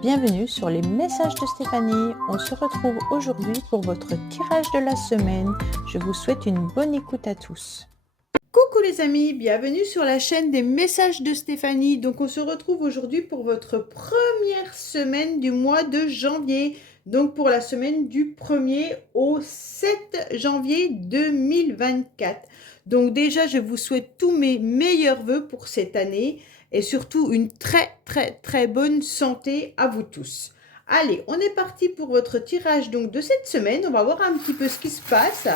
Bienvenue sur les messages de Stéphanie. On se retrouve aujourd'hui pour votre tirage de la semaine. Je vous souhaite une bonne écoute à tous. Coucou les amis, bienvenue sur la chaîne des messages de Stéphanie. Donc on se retrouve aujourd'hui pour votre première semaine du mois de janvier. Donc pour la semaine du 1er au 7 janvier 2024. Donc déjà je vous souhaite tous mes meilleurs vœux pour cette année et surtout une très bonne santé à vous tous. Allez, on est parti pour votre tirage donc de cette semaine. On va voir un petit peu ce qui se passe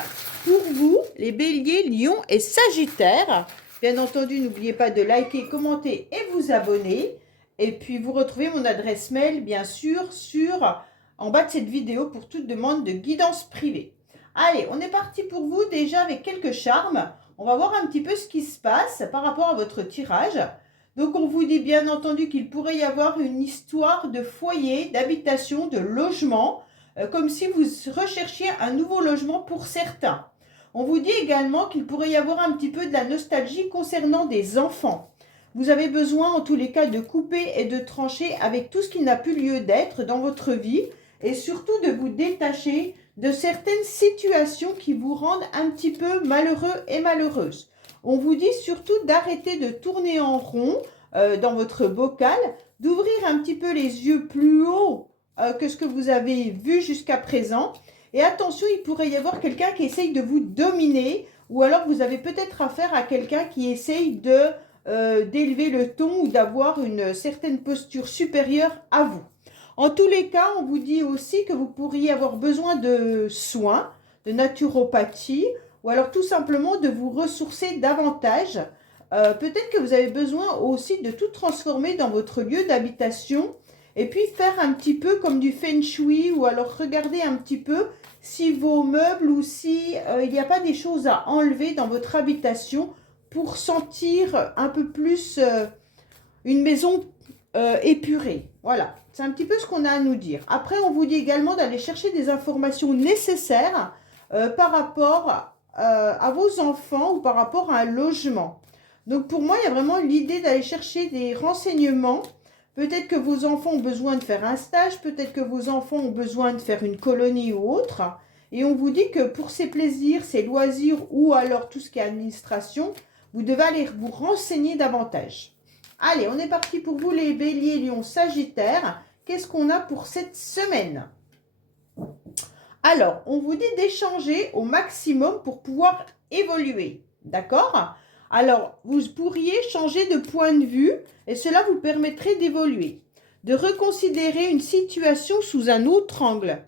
pour vous, les béliers, lions et sagittaires. Bien entendu, n'oubliez pas de liker, commenter et vous abonner. Et puis, vous retrouvez mon adresse mail, bien sûr, en bas de cette vidéo pour toute demande de guidance privée. Allez, on est parti pour vous déjà avec quelques charmes. On va voir un petit peu ce qui se passe par rapport à votre tirage. Donc, on vous dit bien entendu qu'il pourrait y avoir une histoire de foyer, d'habitation, de logement, comme si vous recherchiez un nouveau logement pour certains. On vous dit également qu'il pourrait y avoir un petit peu de la nostalgie concernant des enfants. Vous avez besoin en tous les cas de couper et de trancher avec tout ce qui n'a plus lieu d'être dans votre vie et surtout de vous détacher de certaines situations qui vous rendent un petit peu malheureux et malheureuse. On vous dit surtout d'arrêter de tourner en rond dans votre bocal, d'ouvrir un petit peu les yeux plus haut que ce que vous avez vu jusqu'à présent. Et attention, il pourrait y avoir quelqu'un qui essaye de vous dominer ou alors vous avez peut-être affaire à quelqu'un qui essaye d'élever le ton ou d'avoir une certaine posture supérieure à vous. En tous les cas, on vous dit aussi que vous pourriez avoir besoin de soins, de naturopathie ou alors tout simplement de vous ressourcer davantage. Peut-être que vous avez besoin aussi de tout transformer dans votre lieu d'habitation et puis faire un petit peu comme du feng shui ou alors regarder un petit peu si vos meubles ou si il n'y a pas des choses à enlever dans votre habitation pour sentir un peu plus une maison épurée. Voilà, c'est un petit peu ce qu'on a à nous dire. Après, on vous dit également d'aller chercher des informations nécessaires par rapport à vos enfants ou par rapport à un logement. Donc pour moi, il y a vraiment l'idée d'aller chercher des renseignements. Peut-être que vos enfants ont besoin de faire un stage, peut-être que vos enfants ont besoin de faire une colonie ou autre. Et on vous dit que pour ces plaisirs, ces loisirs ou alors tout ce qui est administration, vous devez aller vous renseigner davantage. Allez, on est parti pour vous les béliers, lions, sagittaires. Qu'est-ce qu'on a pour cette semaine ? Alors, on vous dit d'échanger au maximum pour pouvoir évoluer. D'accord ? Alors, vous pourriez changer de point de vue et cela vous permettrait d'évoluer, de reconsidérer une situation sous un autre angle,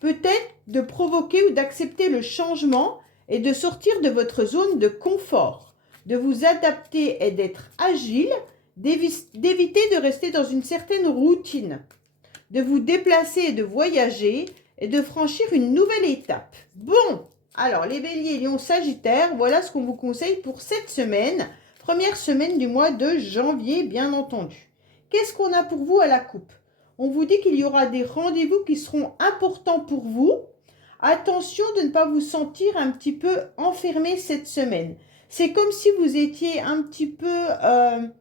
peut-être de provoquer ou d'accepter le changement et de sortir de votre zone de confort, de vous adapter et d'être agile, d'éviter de rester dans une certaine routine, de vous déplacer et de voyager et de franchir une nouvelle étape. Bon, alors les béliers, lions, sagittaires, voilà ce qu'on vous conseille pour cette semaine, première semaine du mois de janvier, bien entendu. Qu'est-ce qu'on a pour vous à la coupe ? On vous dit qu'il y aura des rendez-vous qui seront importants pour vous. Attention de ne pas vous sentir un petit peu enfermé cette semaine. C'est comme si vous étiez un petit peu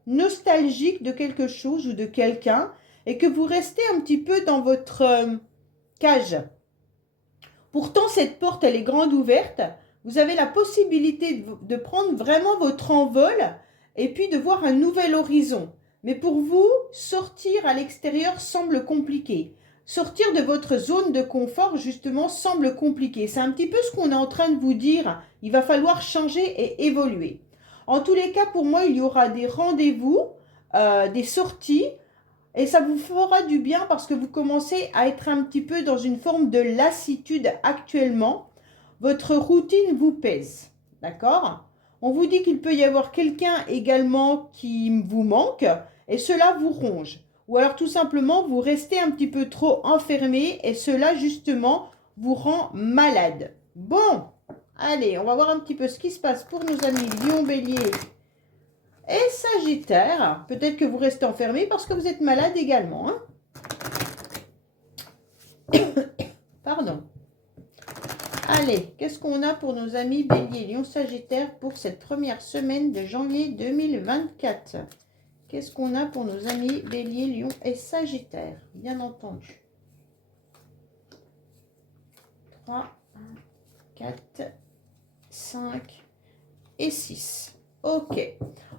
nostalgique de quelque chose ou de quelqu'un et que vous restez un petit peu dans votre cage. Pourtant, cette porte, elle est grande ouverte. Vous avez la possibilité de prendre vraiment votre envol et puis de voir un nouvel horizon. Mais pour vous, sortir à l'extérieur semble compliqué. Sortir de votre zone de confort, justement, semble compliqué. C'est un petit peu ce qu'on est en train de vous dire. Il va falloir changer et évoluer. En tous les cas, pour moi, il y aura des rendez-vous, des sorties, et ça vous fera du bien parce que vous commencez à être un petit peu dans une forme de lassitude actuellement. Votre routine vous pèse, d'accord ? On vous dit qu'il peut y avoir quelqu'un également qui vous manque et cela vous ronge. Ou alors tout simplement vous restez un petit peu trop enfermé et cela justement vous rend malade. Bon, allez, on va voir un petit peu ce qui se passe pour nos amis Lion, Bélier et Sagittaire. Peut-être que vous restez enfermé parce que vous êtes malade également. Hein. Pardon. Allez, qu'est-ce qu'on a pour nos amis Bélier, Lion, Sagittaire pour cette première semaine de janvier 2024 ? Qu'est-ce qu'on a pour nos amis Bélier, Lion et Sagittaire? Bien entendu. 3, 4, 5 et 6. Ok.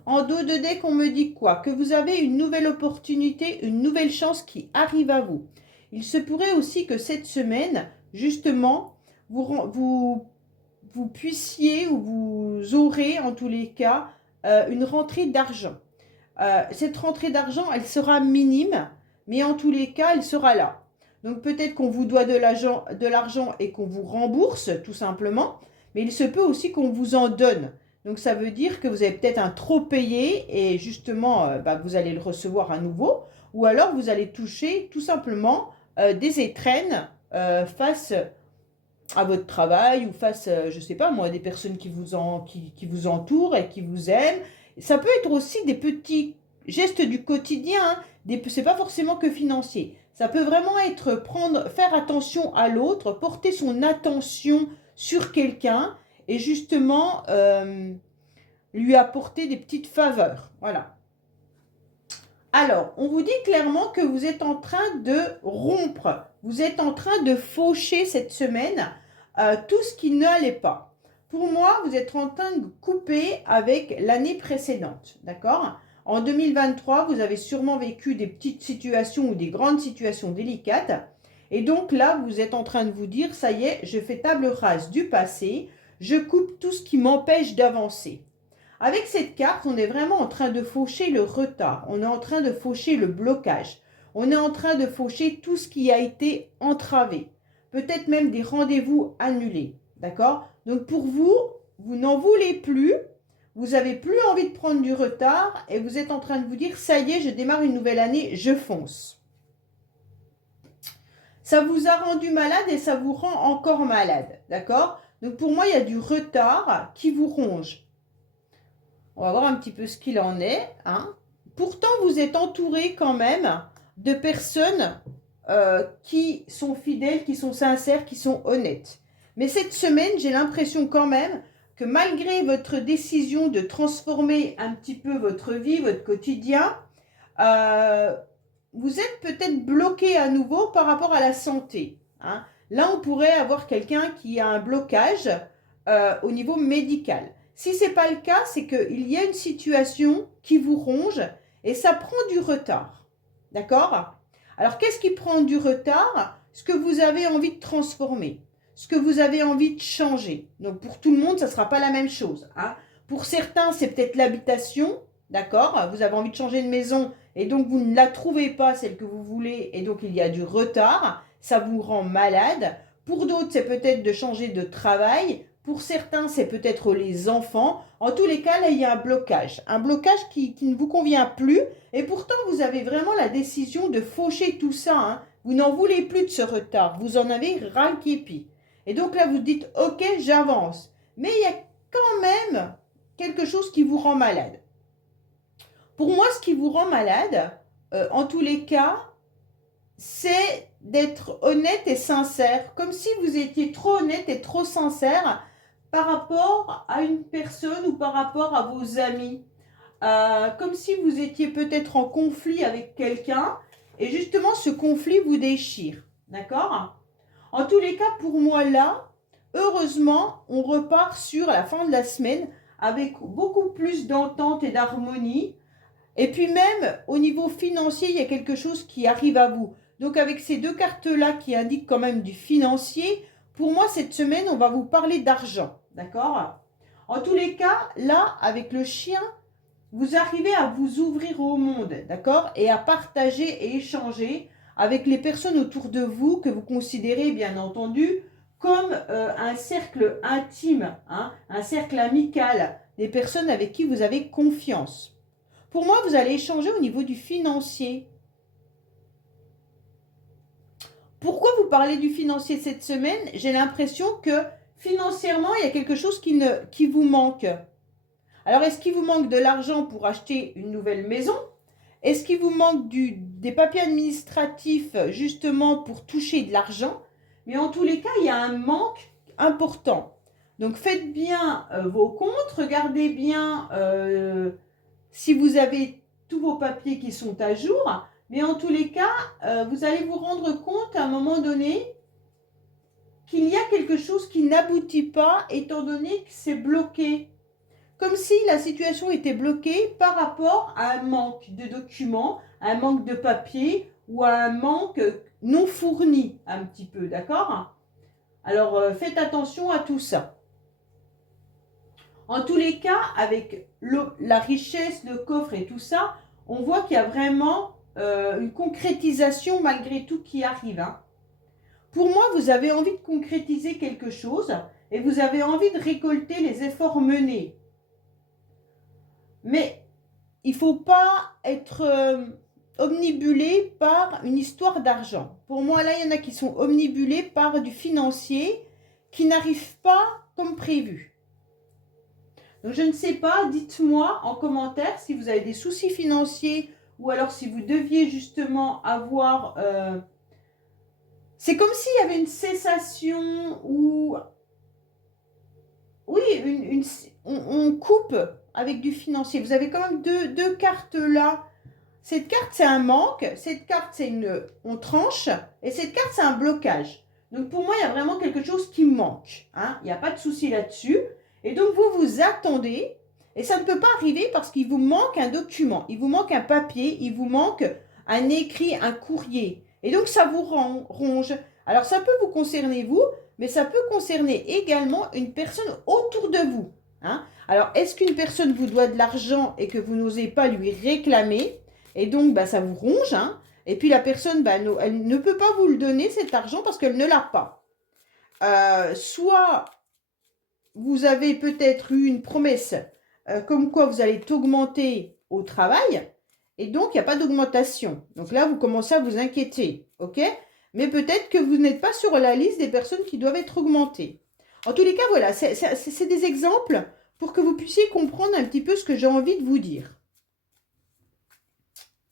En dos de deck, on me dit quoi? Que vous avez une nouvelle opportunité, une nouvelle chance qui arrive à vous. Il se pourrait aussi que cette semaine, justement, vous puissiez ou vous aurez en tous les cas une rentrée d'argent. Cette rentrée d'argent, elle sera minime, mais en tous les cas, elle sera là. Donc peut-être qu'on vous doit de l'argent et qu'on vous rembourse, tout simplement, mais il se peut aussi qu'on vous en donne. Donc ça veut dire que vous avez peut-être un trop payé et justement, vous allez le recevoir à nouveau, ou alors vous allez toucher tout simplement des étrennes face à votre travail ou face, je ne sais pas moi, des personnes qui vous entourent et qui vous aiment. Ça peut être aussi des petits gestes du quotidien, hein, c'est pas forcément que financier. Ça peut vraiment être faire attention à l'autre, porter son attention sur quelqu'un et justement lui apporter des petites faveurs. Voilà. Alors, on vous dit clairement que vous êtes en train de rompre, vous êtes en train de faucher cette semaine tout ce qui n'allait pas. Pour moi, vous êtes en train de couper avec l'année précédente, d'accord? En 2023, vous avez sûrement vécu des petites situations ou des grandes situations délicates. Et donc là, vous êtes en train de vous dire, ça y est, je fais table rase du passé, je coupe tout ce qui m'empêche d'avancer. Avec cette carte, on est vraiment en train de faucher le retard, on est en train de faucher le blocage, on est en train de faucher tout ce qui a été entravé, peut-être même des rendez-vous annulés, d'accord? Donc pour vous, vous n'en voulez plus, vous n'avez plus envie de prendre du retard et vous êtes en train de vous dire, ça y est, je démarre une nouvelle année, je fonce. Ça vous a rendu malade et ça vous rend encore malade, d'accord? Donc pour moi, il y a du retard qui vous ronge. On va voir un petit peu ce qu'il en est. Hein. Pourtant, vous êtes entouré quand même de personnes qui sont fidèles, qui sont sincères, qui sont honnêtes. Mais cette semaine, j'ai l'impression quand même que malgré votre décision de transformer un petit peu votre vie, votre quotidien, vous êtes peut-être bloqué à nouveau par rapport à la santé. Hein. Là, on pourrait avoir quelqu'un qui a un blocage au niveau médical. Si ce n'est pas le cas, c'est qu'il y a une situation qui vous ronge et ça prend du retard. D'accord? Alors, qu'est-ce qui prend du retard? Ce que vous avez envie de transformer, ce que vous avez envie de changer. Donc, pour tout le monde, ça ne sera pas la même chose. Hein. Pour certains, c'est peut-être l'habitation. D'accord? Vous avez envie de changer de maison et donc vous ne la trouvez pas, celle que vous voulez, et donc il y a du retard. Ça vous rend malade. Pour d'autres, c'est peut-être de changer de travail. Pour certains, c'est peut-être les enfants. En tous les cas, là, il y a un blocage. Un blocage qui ne vous convient plus. Et pourtant, vous avez vraiment la décision de faucher tout ça. Hein. Vous n'en voulez plus de ce retard. Vous en avez ras le képi. Et donc là, vous dites, ok, j'avance. Mais il y a quand même quelque chose qui vous rend malade. Pour moi, ce qui vous rend malade, en tous les cas, c'est d'être honnête et sincère. Comme si vous étiez trop honnête et trop sincère par rapport à une personne ou par rapport à vos amis. Comme si vous étiez peut-être en conflit avec quelqu'un et justement ce conflit vous déchire. D'accord? En tous les cas, pour moi là, heureusement, on repart sur la fin de la semaine avec beaucoup plus d'entente et d'harmonie. Et puis même au niveau financier, il y a quelque chose qui arrive à vous. Donc avec ces deux cartes-là qui indiquent quand même du financier, pour moi cette semaine, on va vous parler d'argent. D'accord? En tous les cas, là, avec le chien, vous arrivez à vous ouvrir au monde. D'accord? Et à partager et échanger avec les personnes autour de vous que vous considérez bien entendu comme un cercle intime, hein, un cercle amical, des personnes avec qui vous avez confiance. Pour moi, vous allez échanger au niveau du financier. Pourquoi vous parlez du financier cette semaine? J'ai l'impression que financièrement, il y a quelque chose qui vous manque. Alors, est-ce qu'il vous manque de l'argent pour acheter une nouvelle maison? Est-ce qu'il vous manque des papiers administratifs justement pour toucher de l'argent? Mais en tous les cas, il y a un manque important. Donc, faites bien vos comptes, regardez bien si vous avez tous vos papiers qui sont à jour, mais en tous les cas, vous allez vous rendre compte à un moment donné qu'il y a quelque chose qui n'aboutit pas étant donné que c'est bloqué. Comme si la situation était bloquée par rapport à un manque de documents, un manque de papier ou à un manque non fourni un petit peu, d'accord? Alors faites attention à tout ça. En tous les cas, avec la richesse, le coffre et tout ça, on voit qu'il y a vraiment une concrétisation malgré tout qui arrive. Hein. Pour moi, vous avez envie de concrétiser quelque chose et vous avez envie de récolter les efforts menés. Mais il ne faut pas être omnibulé par une histoire d'argent. Pour moi, là, il y en a qui sont omnibulés par du financier qui n'arrive pas comme prévu. Donc, je ne sais pas, dites-moi en commentaire si vous avez des soucis financiers ou alors si vous deviez justement avoir... c'est comme s'il y avait une cessation ou... Oui, on coupe avec du financier. Vous avez quand même deux cartes là. Cette carte, c'est un manque. Cette carte, c'est on tranche. Et cette carte, c'est un blocage. Donc, pour moi, il y a vraiment quelque chose qui manque. Hein. Il n'y a pas de souci là-dessus. Et donc, vous attendez. Et ça ne peut pas arriver parce qu'il vous manque un document. Il vous manque un papier. Il vous manque un écrit, un courrier. Et donc, ça vous ronge. Alors, ça peut vous concerner vous, mais ça peut concerner également une personne autour de vous. Hein. Alors, est-ce qu'une personne vous doit de l'argent et que vous n'osez pas lui réclamer? Et donc, ça vous ronge. Hein. Et puis, la personne, elle ne peut pas vous le donner, cet argent, parce qu'elle ne l'a pas. Soit, vous avez peut-être eu une promesse comme quoi vous allez augmenter au travail. Et donc, il n'y a pas d'augmentation. Donc là, vous commencez à vous inquiéter. OK? Mais peut-être que vous n'êtes pas sur la liste des personnes qui doivent être augmentées. En tous les cas, voilà, c'est des exemples pour que vous puissiez comprendre un petit peu ce que j'ai envie de vous dire.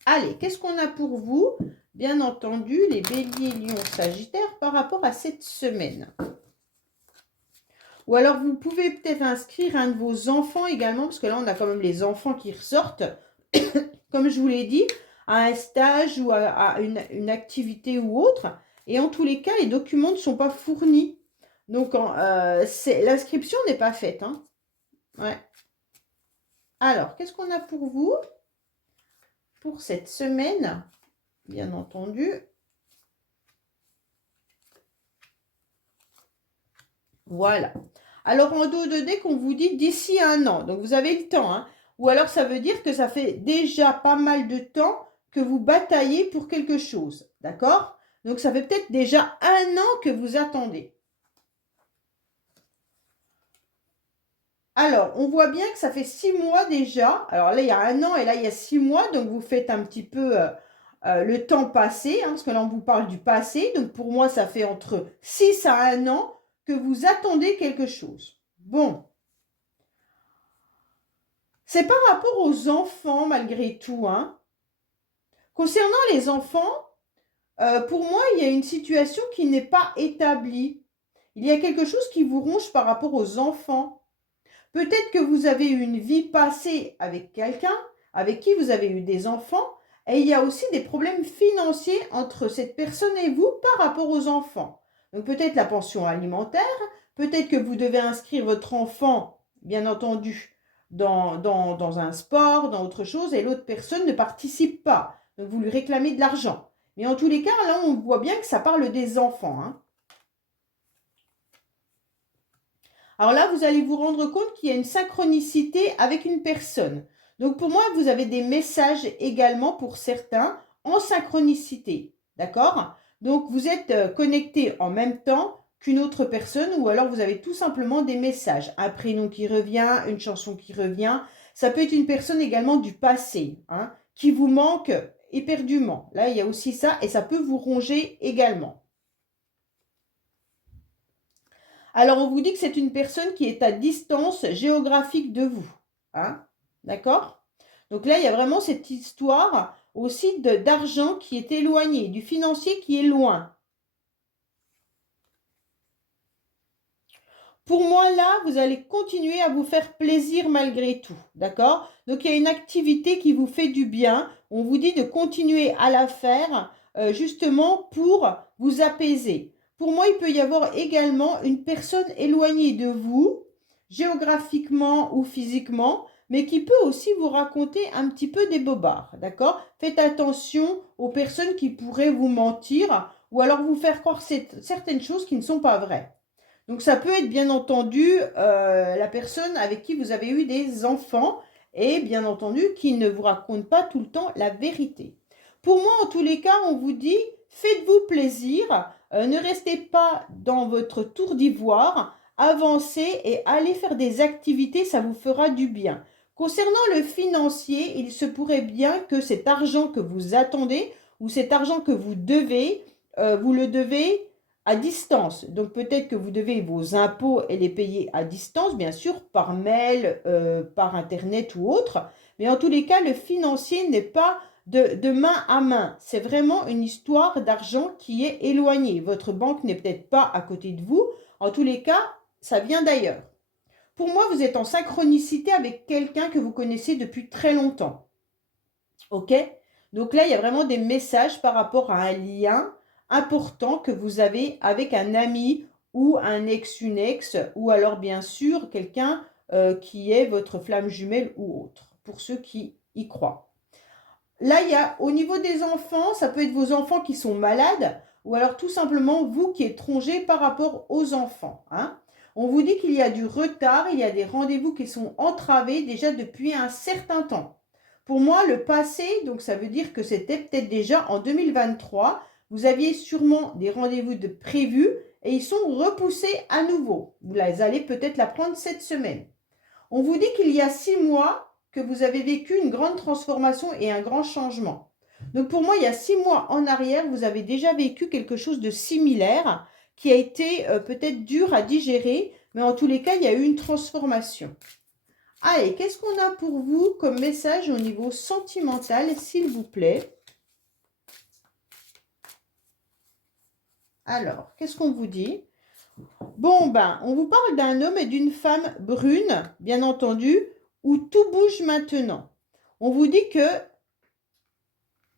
Allez, qu'est-ce qu'on a pour vous? Bien entendu, les béliers, lions, sagittaires par rapport à cette semaine. Ou alors, vous pouvez peut-être inscrire un de vos enfants également, parce que là, on a quand même les enfants qui ressortent, comme je vous l'ai dit, à un stage ou à une activité ou autre. Et en tous les cas, les documents ne sont pas fournis. Donc, l'inscription n'est pas faite. Hein. Ouais. Alors, qu'est-ce qu'on a pour vous? Pour cette semaine, bien entendu. Voilà. Alors, en dos de dé, qu'on vous dit d'ici 1 an. Donc, vous avez le temps. Hein. Ou alors, ça veut dire que ça fait déjà pas mal de temps que vous bataillez pour quelque chose. D'accord? Donc, ça fait peut-être déjà 1 an que vous attendez. Alors, on voit bien que ça fait 6 mois déjà. Alors là, il y a 1 an et là, il y a 6 mois. Donc, vous faites un petit peu le temps passé. Hein, parce que là, on vous parle du passé. Donc, pour moi, ça fait entre 6 à 1 an que vous attendez quelque chose. Bon. C'est par rapport aux enfants, malgré tout. Hein. Concernant les enfants, pour moi, il y a une situation qui n'est pas établie. Il y a quelque chose qui vous ronge par rapport aux enfants. Peut-être que vous avez eu une vie passée avec quelqu'un, avec qui vous avez eu des enfants, et il y a aussi des problèmes financiers entre cette personne et vous par rapport aux enfants. Donc peut-être la pension alimentaire, peut-être que vous devez inscrire votre enfant, bien entendu, dans un sport, dans autre chose, et l'autre personne ne participe pas. Donc vous lui réclamez de l'argent. Mais en tous les cas, là, on voit bien que ça parle des enfants. Hein. Alors là, vous allez vous rendre compte qu'il y a une synchronicité avec une personne. Donc pour moi, vous avez des messages également pour certains en synchronicité. D'accord? Donc vous êtes connectés en même temps qu'une autre personne ou alors vous avez tout simplement des messages. Un prénom qui revient, une chanson qui revient. Ça peut être une personne également du passé hein, qui vous manque éperdument. Là, il y a aussi ça et ça peut vous ronger également. Alors, on vous dit que c'est une personne qui est à distance géographique de vous. Hein? D'accord? Donc là, il y a vraiment cette histoire aussi d'argent qui est éloigné, du financier qui est loin. Pour moi, là, vous allez continuer à vous faire plaisir malgré tout, d'accord? Donc, il y a une activité qui vous fait du bien. On vous dit de continuer à la faire justement pour vous apaiser. Pour moi, il peut y avoir également une personne éloignée de vous, géographiquement ou physiquement, mais qui peut aussi vous raconter un petit peu des bobards, d'accord? Faites attention aux personnes qui pourraient vous mentir ou alors vous faire croire certaines choses qui ne sont pas vraies. Donc ça peut être bien entendu la personne avec qui vous avez eu des enfants et bien entendu qui ne vous raconte pas tout le temps la vérité. Pour moi, en tous les cas, on vous dit, faites-vous plaisir, ne restez pas dans votre tour d'ivoire, avancez et allez faire des activités, ça vous fera du bien. Concernant le financier, il se pourrait bien que cet argent que vous attendez ou cet argent que vous devez, vous le devez à distance. Donc peut-être que vous devez vos impôts et les payer à distance, bien sûr, par mail, par Internet ou autre. Mais en tous les cas, le financier n'est pas de main à main. C'est vraiment une histoire d'argent qui est éloignée. Votre banque n'est peut-être pas à côté de vous. En tous les cas, ça vient d'ailleurs. Pour moi, vous êtes en synchronicité avec quelqu'un que vous connaissez depuis très longtemps. OK? Donc là, il y a vraiment des messages par rapport à un lien important que vous avez avec un ami ou un ex, une ex, ou alors bien sûr quelqu'un qui est votre flamme jumelle ou autre, pour ceux qui y croient. Là, il y a au niveau des enfants, ça peut être vos enfants qui sont malades, ou alors tout simplement vous qui êtes rongé par rapport aux enfants, hein. On vous dit qu'il y a du retard, il y a des rendez-vous qui sont entravés déjà depuis un certain temps. Pour moi, le passé, donc ça veut dire que c'était peut-être déjà en 2023, vous aviez sûrement des rendez-vous de prévus et ils sont repoussés à nouveau. Vous allez peut-être la prendre cette semaine. On vous dit qu'il y a 6 mois que vous avez vécu une grande transformation et un grand changement. Donc pour moi, il y a 6 mois en arrière, vous avez déjà vécu quelque chose de similaire qui a été peut-être dur à digérer, mais en tous les cas, il y a eu une transformation. Allez, qu'est-ce qu'on a pour vous comme message au niveau sentimental, s'il vous plaît? Alors, qu'est-ce qu'on vous dit? Bon, ben, on vous parle d'un homme et d'une femme brune, bien entendu, où tout bouge maintenant. On vous dit que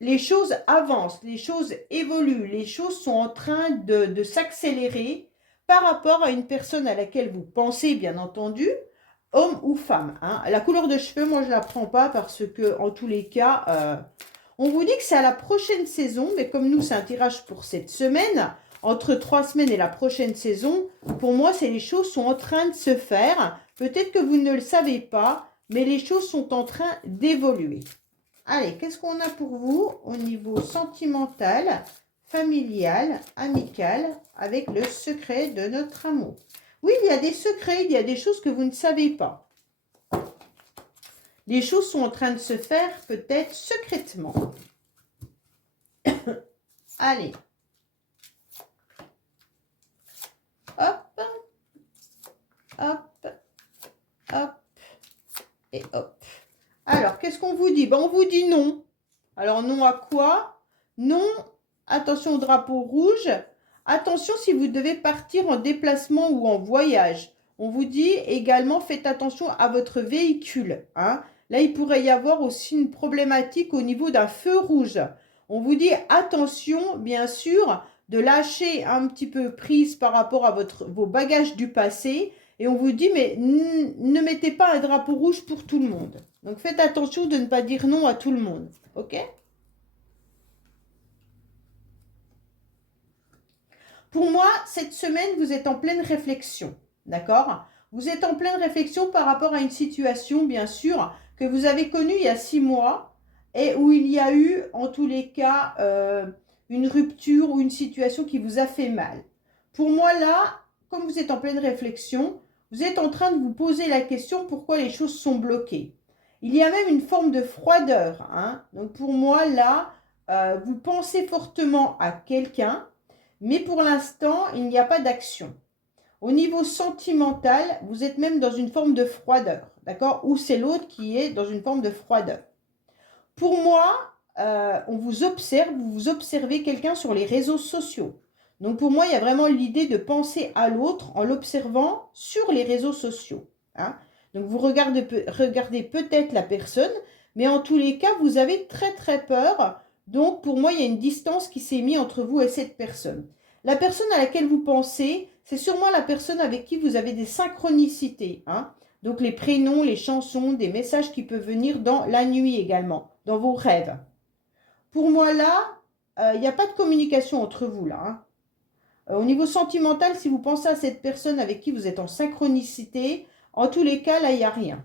les choses avancent, les choses évoluent, les choses sont en train de s'accélérer par rapport à une personne à laquelle vous pensez, bien entendu, homme ou femme, hein. La couleur de cheveux, moi, je ne la prends pas parce que, en tous les cas, on vous dit que c'est à la prochaine saison, mais comme nous, c'est un tirage pour cette semaine, entre 3 semaines et la prochaine saison, pour moi, les choses sont en train de se faire. Peut-être que vous ne le savez pas, mais les choses sont en train d'évoluer. Allez, qu'est-ce qu'on a pour vous au niveau sentimental, familial, amical, avec le secret de notre amour? Oui, il y a des secrets, il y a des choses que vous ne savez pas. Les choses sont en train de se faire peut-être secrètement. Allez. Hop, hop, hop et hop. Alors, qu'est-ce qu'on vous dit? Ben, on vous dit non. Alors, non à quoi? Non, attention au drapeau rouge. Attention si vous devez partir en déplacement ou en voyage. On vous dit également, faites attention à votre véhicule, hein. Là, il pourrait y avoir aussi une problématique au niveau d'un feu rouge. On vous dit attention, bien sûr, de lâcher un petit peu prise par rapport à vos bagages du passé. Et on vous dit, mais ne mettez pas un drapeau rouge pour tout le monde. Donc, faites attention de ne pas dire non à tout le monde. OK? Pour moi, cette semaine, vous êtes en pleine réflexion. D'accord? Vous êtes en pleine réflexion par rapport à une situation, bien sûr, que vous avez connue il y a 6 mois et où il y a eu, en tous les cas, une rupture ou une situation qui vous a fait mal. Pour moi, là, comme vous êtes en pleine réflexion, vous êtes en train de vous poser la question pourquoi les choses sont bloquées. Il y a même une forme de froideur, hein. Donc pour moi, là, vous pensez fortement à quelqu'un, mais pour l'instant, il n'y a pas d'action. Au niveau sentimental, vous êtes même dans une forme de froideur, d'accord? Ou c'est l'autre qui est dans une forme de froideur. Pour moi, on vous observe, vous observez quelqu'un sur les réseaux sociaux. Donc pour moi, il y a vraiment l'idée de penser à l'autre en l'observant sur les réseaux sociaux. Hein. Donc vous regardez peut-être la personne, mais en tous les cas, vous avez très très peur. Donc pour moi, il y a une distance qui s'est mise entre vous et cette personne. La personne à laquelle vous pensez, c'est sûrement la personne avec qui vous avez des synchronicités. Hein. Donc les prénoms, les chansons, des messages qui peuvent venir dans la nuit également, dans vos rêves. Pour moi là, il n'y a pas de communication entre vous là. Hein. Au niveau sentimental, si vous pensez à cette personne avec qui vous êtes en synchronicité, en tous les cas, là, il n'y a rien.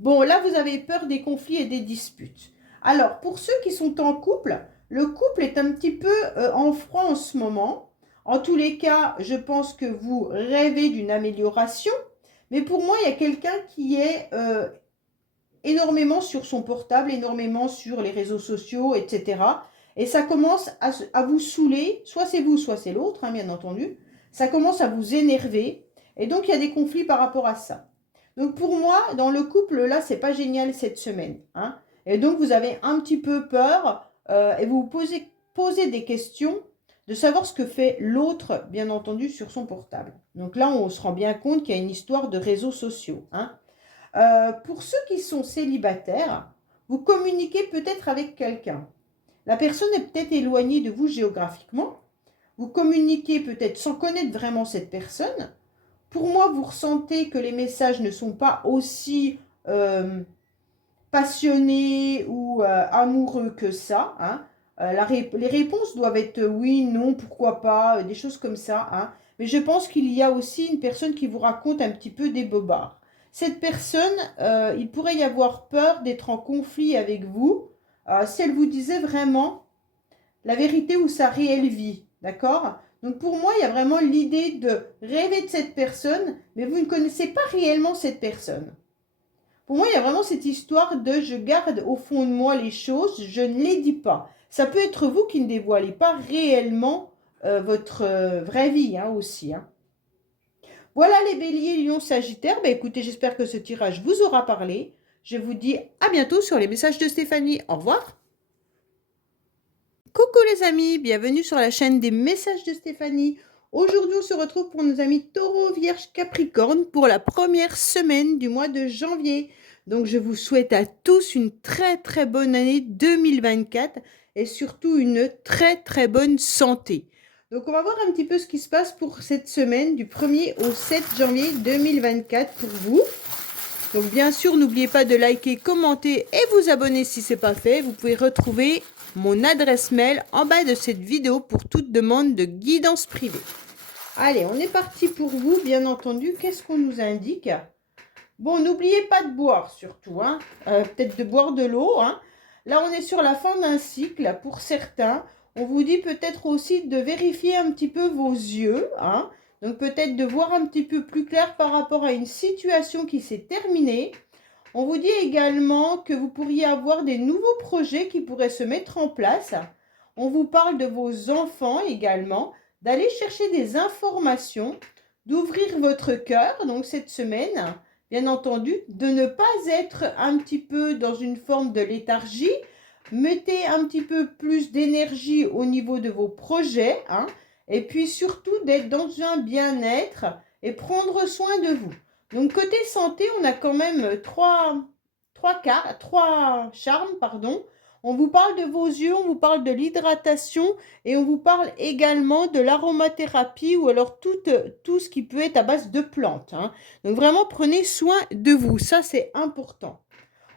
Bon, là, vous avez peur des conflits et des disputes. Alors, pour ceux qui sont en couple, le couple est un petit peu en franc en ce moment. En tous les cas, je pense que vous rêvez d'une amélioration. Mais pour moi, il y a quelqu'un qui est énormément sur son portable, énormément sur les réseaux sociaux, etc. Et ça commence à vous saouler, soit c'est vous, soit c'est l'autre, hein, bien entendu. Ça commence à vous énerver. Et donc, il y a des conflits par rapport à ça. Donc, pour moi, dans le couple, là, c'est pas génial cette semaine. Hein. Et donc, vous avez un petit peu peur et vous vous posez des questions de savoir ce que fait l'autre, bien entendu, sur son portable. Donc là, on se rend bien compte qu'il y a une histoire de réseaux sociaux. Hein. Pour ceux qui sont célibataires, vous communiquez peut-être avec quelqu'un. La personne est peut-être éloignée de vous géographiquement. Vous communiquez peut-être sans connaître vraiment cette personne. Pour moi, vous ressentez que les messages ne sont pas aussi passionnés ou amoureux que ça. Hein. Les réponses doivent être oui, non, pourquoi pas, des choses comme ça. Hein. Mais je pense qu'il y a aussi une personne qui vous raconte un petit peu des bobards. Cette personne, il pourrait y avoir peur d'être en conflit avec vous si elle vous disait vraiment la vérité ou sa réelle vie. D'accord? Donc pour moi, il y a vraiment l'idée de rêver de cette personne, mais vous ne connaissez pas réellement cette personne. Pour moi, il y a vraiment cette histoire de je garde au fond de moi les choses, je ne les dis pas. Ça peut être vous qui ne dévoilez pas réellement votre vraie vie hein, aussi. Hein. Voilà les béliers, lions, sagittaires. Ben, écoutez, j'espère que ce tirage vous aura parlé. Je vous dis à bientôt sur les messages de Stéphanie. Au revoir. Coucou les amis, bienvenue sur la chaîne des messages de Stéphanie. Aujourd'hui, on se retrouve pour nos amis Taureau, Vierge, Capricorne pour la première semaine du mois de janvier. Donc, je vous souhaite à tous une très très bonne année 2024 et surtout une très très bonne santé. Donc, on va voir un petit peu ce qui se passe pour cette semaine du 1er au 7 janvier 2024 pour vous. Donc, bien sûr, n'oubliez pas de liker, commenter et vous abonner si ce n'est pas fait. Vous pouvez retrouver mon adresse mail en bas de cette vidéo pour toute demande de guidance privée. Allez, on est parti pour vous, bien entendu. Qu'est-ce qu'on nous indique? Bon, n'oubliez pas de boire surtout, hein. Peut-être de boire de l'eau. Hein. Là, on est sur la fin d'un cycle pour certains. On vous dit peut-être aussi de vérifier un petit peu vos yeux. Hein. Donc, peut-être de voir un petit peu plus clair par rapport à une situation qui s'est terminée. On vous dit également que vous pourriez avoir des nouveaux projets qui pourraient se mettre en place. On vous parle de vos enfants également, d'aller chercher des informations, d'ouvrir votre cœur, donc cette semaine, bien entendu, de ne pas être un petit peu dans une forme de léthargie. Mettez un petit peu plus d'énergie au niveau de vos projets, hein, et puis surtout d'être dans un bien-être et prendre soin de vous. Donc, côté santé, on a quand même trois charmes, pardon. On vous parle de vos yeux, on vous parle de l'hydratation et on vous parle également de l'aromathérapie ou alors tout ce qui peut être à base de plantes. Hein. Donc, vraiment, prenez soin de vous. Ça, c'est important.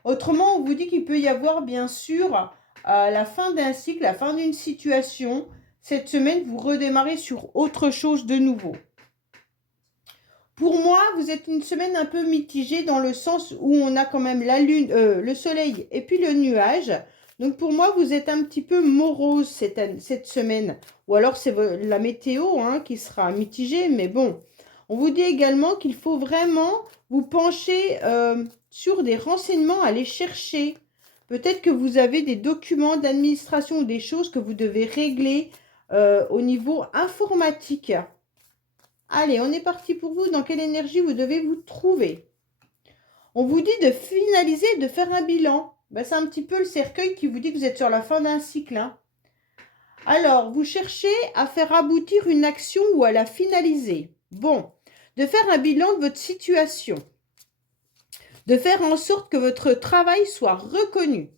Autrement, on vous dit qu'il peut y avoir, bien sûr, la fin d'un cycle, la fin d'une situation. Cette semaine, vous redémarrez sur autre chose de nouveau. Pour moi, vous êtes une semaine un peu mitigée dans le sens où on a quand même la lune, le soleil et puis le nuage. Donc pour moi, vous êtes un petit peu morose cette semaine. Ou alors c'est la météo hein, qui sera mitigée. Mais bon, on vous dit également qu'il faut vraiment vous pencher sur des renseignements, aller chercher. Peut-être que vous avez des documents d'administration ou des choses que vous devez régler au niveau informatique. Allez, on est parti pour vous. Dans quelle énergie vous devez vous trouver? On vous dit de finaliser, de faire un bilan. Ben, c'est un petit peu le cercueil qui vous dit que vous êtes sur la fin d'un cycle. Hein. Alors, vous cherchez à faire aboutir une action ou à la finaliser. Bon, de faire un bilan de votre situation. De faire en sorte que votre travail soit reconnu.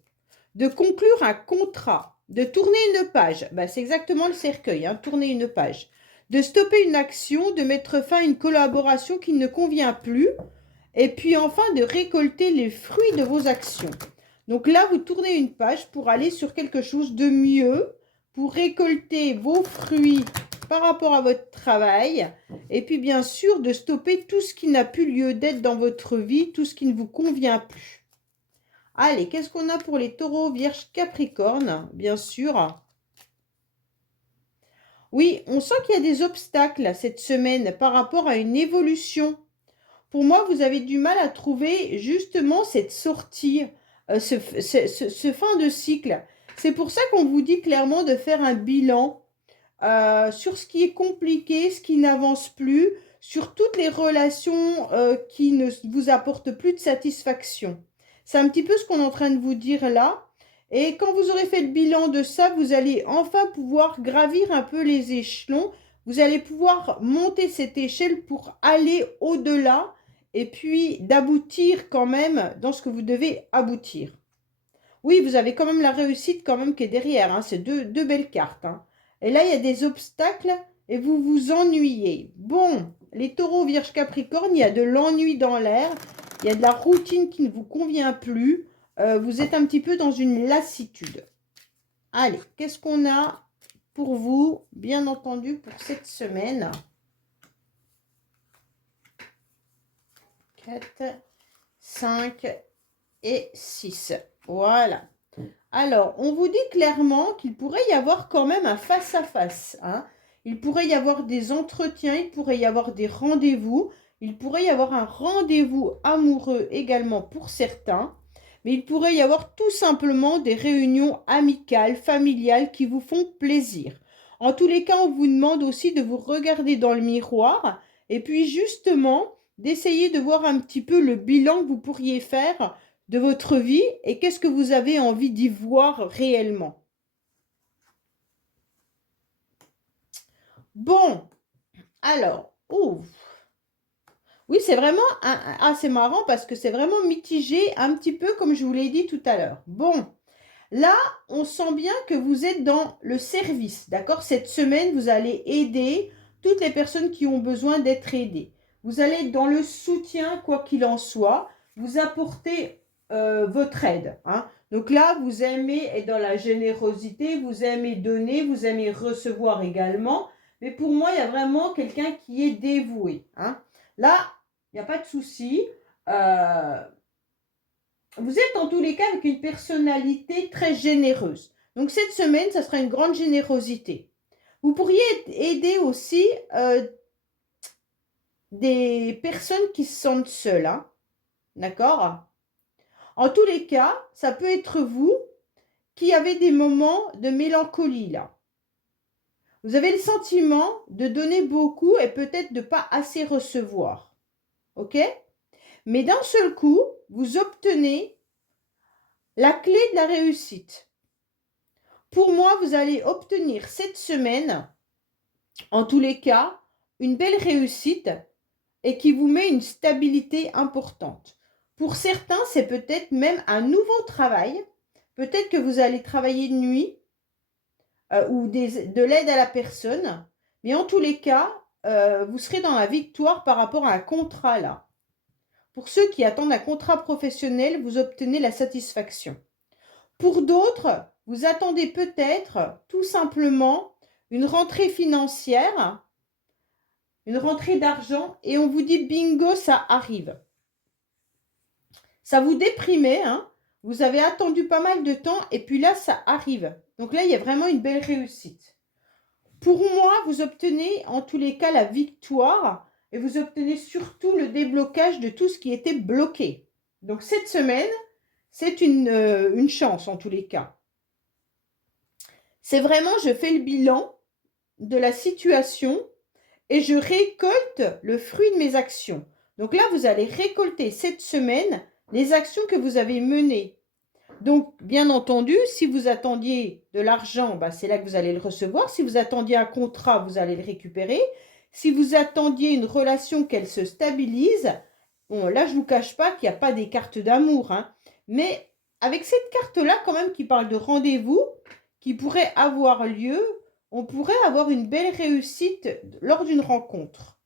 De conclure un contrat. De tourner une page. Ben, c'est exactement le cercueil, hein, tourner une page. De stopper une action, de mettre fin à une collaboration qui ne convient plus. Et puis enfin, de récolter les fruits de vos actions. Donc là, vous tournez une page pour aller sur quelque chose de mieux, pour récolter vos fruits par rapport à votre travail. Et puis bien sûr, de stopper tout ce qui n'a plus lieu d'être dans votre vie, tout ce qui ne vous convient plus. Allez, qu'est-ce qu'on a pour les taureaux, vierges, capricornes? Bien sûr. Oui, on sent qu'il y a des obstacles cette semaine par rapport à une évolution. Pour moi, vous avez du mal à trouver justement cette sortie, ce fin de cycle. C'est pour ça qu'on vous dit clairement de faire un bilan sur ce qui est compliqué, ce qui n'avance plus, sur toutes les relations qui ne vous apportent plus de satisfaction. C'est un petit peu ce qu'on est en train de vous dire là. Et quand vous aurez fait le bilan de ça, vous allez enfin pouvoir gravir un peu les échelons. Vous allez pouvoir monter cette échelle pour aller au-delà et puis d'aboutir quand même dans ce que vous devez aboutir. Oui, vous avez quand même la réussite quand même qui est derrière, hein. C'est deux belles cartes, hein. Et là, il y a des obstacles et vous vous ennuyez. Bon, les taureaux, vierges, capricornes, il y a de l'ennui dans l'air. Il y a de la routine qui ne vous convient plus. Vous êtes un petit peu dans une lassitude. Allez, qu'est-ce qu'on a pour vous, bien entendu, pour cette semaine? 4, 5 et 6. Voilà. Alors, on vous dit clairement qu'il pourrait y avoir quand même un face-à-face, hein. Il pourrait y avoir des entretiens, il pourrait y avoir des rendez-vous, il pourrait y avoir un rendez-vous amoureux également pour certains, mais il pourrait y avoir tout simplement des réunions amicales, familiales qui vous font plaisir. En tous les cas, on vous demande aussi de vous regarder dans le miroir et puis justement d'essayer de voir un petit peu le bilan que vous pourriez faire de votre vie et qu'est-ce que vous avez envie d'y voir réellement. Bon, alors, oui, c'est vraiment assez marrant parce que c'est vraiment mitigé un petit peu comme je vous l'ai dit tout à l'heure. Bon, là, on sent bien que vous êtes dans le service, d'accord? Cette semaine, vous allez aider toutes les personnes qui ont besoin d'être aidées. Vous allez être dans le soutien, quoi qu'il en soit. Vous apportez votre aide, hein. Donc là, vous aimez être dans la générosité, vous aimez donner, vous aimez recevoir également. Mais pour moi, il y a vraiment quelqu'un qui est dévoué, hein. Là, il n'y a pas de souci. Vous êtes en tous les cas avec une personnalité très généreuse. Donc cette semaine, ça sera une grande générosité. Vous pourriez aider aussi des personnes qui se sentent seules, hein. D'accord? En tous les cas, ça peut être vous qui avez des moments de mélancolie là. Vous avez le sentiment de donner beaucoup et peut-être de pas assez recevoir. Ok? Mais d'un seul coup, vous obtenez la clé de la réussite. Pour moi, vous allez obtenir cette semaine, en tous les cas, une belle réussite et qui vous met une stabilité importante. Pour certains, c'est peut-être même un nouveau travail. Peut-être que vous allez travailler de nuit ou de l'aide à la personne. Mais en tous les cas, vous serez dans la victoire par rapport à un contrat là. Pour ceux qui attendent un contrat professionnel, vous obtenez la satisfaction. Pour d'autres, vous attendez peut-être tout simplement une rentrée financière, une rentrée d'argent, et on vous dit bingo, ça arrive. Ça vous déprimait, hein? Vous avez attendu pas mal de temps et puis là, ça arrive. Donc là, il y a vraiment une belle réussite. Pour moi, vous obtenez en tous les cas la victoire et vous obtenez surtout le déblocage de tout ce qui était bloqué. Donc cette semaine, c'est une chance en tous les cas. C'est vraiment, je fais le bilan de la situation et je récolte le fruit de mes actions. Donc là, vous allez récolter cette semaine les actions que vous avez menées. Donc, bien entendu, si vous attendiez de l'argent, bah, c'est là que vous allez le recevoir. Si vous attendiez un contrat, vous allez le récupérer. Si vous attendiez une relation qu'elle se stabilise, bon, là, je ne vous cache pas qu'il n'y a pas des cartes d'amour, hein. Mais avec cette carte-là, quand même, qui parle de rendez-vous, qui pourrait avoir lieu, on pourrait avoir une belle réussite lors d'une rencontre,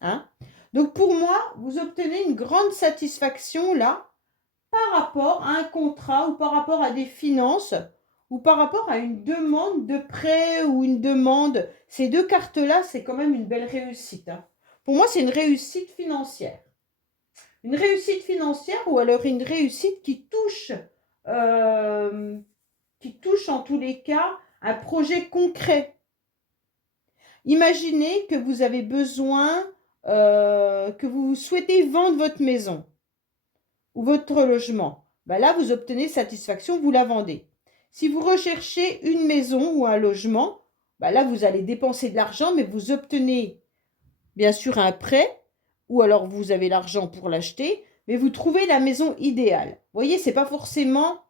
hein. Donc, pour moi, vous obtenez une grande satisfaction là, par rapport à un contrat ou par rapport à des finances ou par rapport à une demande de prêt ou une demande. Ces deux cartes-là, c'est quand même une belle réussite, hein. Pour moi, c'est une réussite financière. Une réussite financière ou alors une réussite qui touche en tous les cas un projet concret. Imaginez que vous avez besoin, que vous souhaitez vendre votre maison ou votre logement. Ben là, vous obtenez satisfaction, vous la vendez. Si vous recherchez une maison ou un logement, ben là, vous allez dépenser de l'argent, mais vous obtenez bien sûr un prêt, ou alors vous avez l'argent pour l'acheter, mais vous trouvez la maison idéale. Vous voyez, ce n'est pas forcément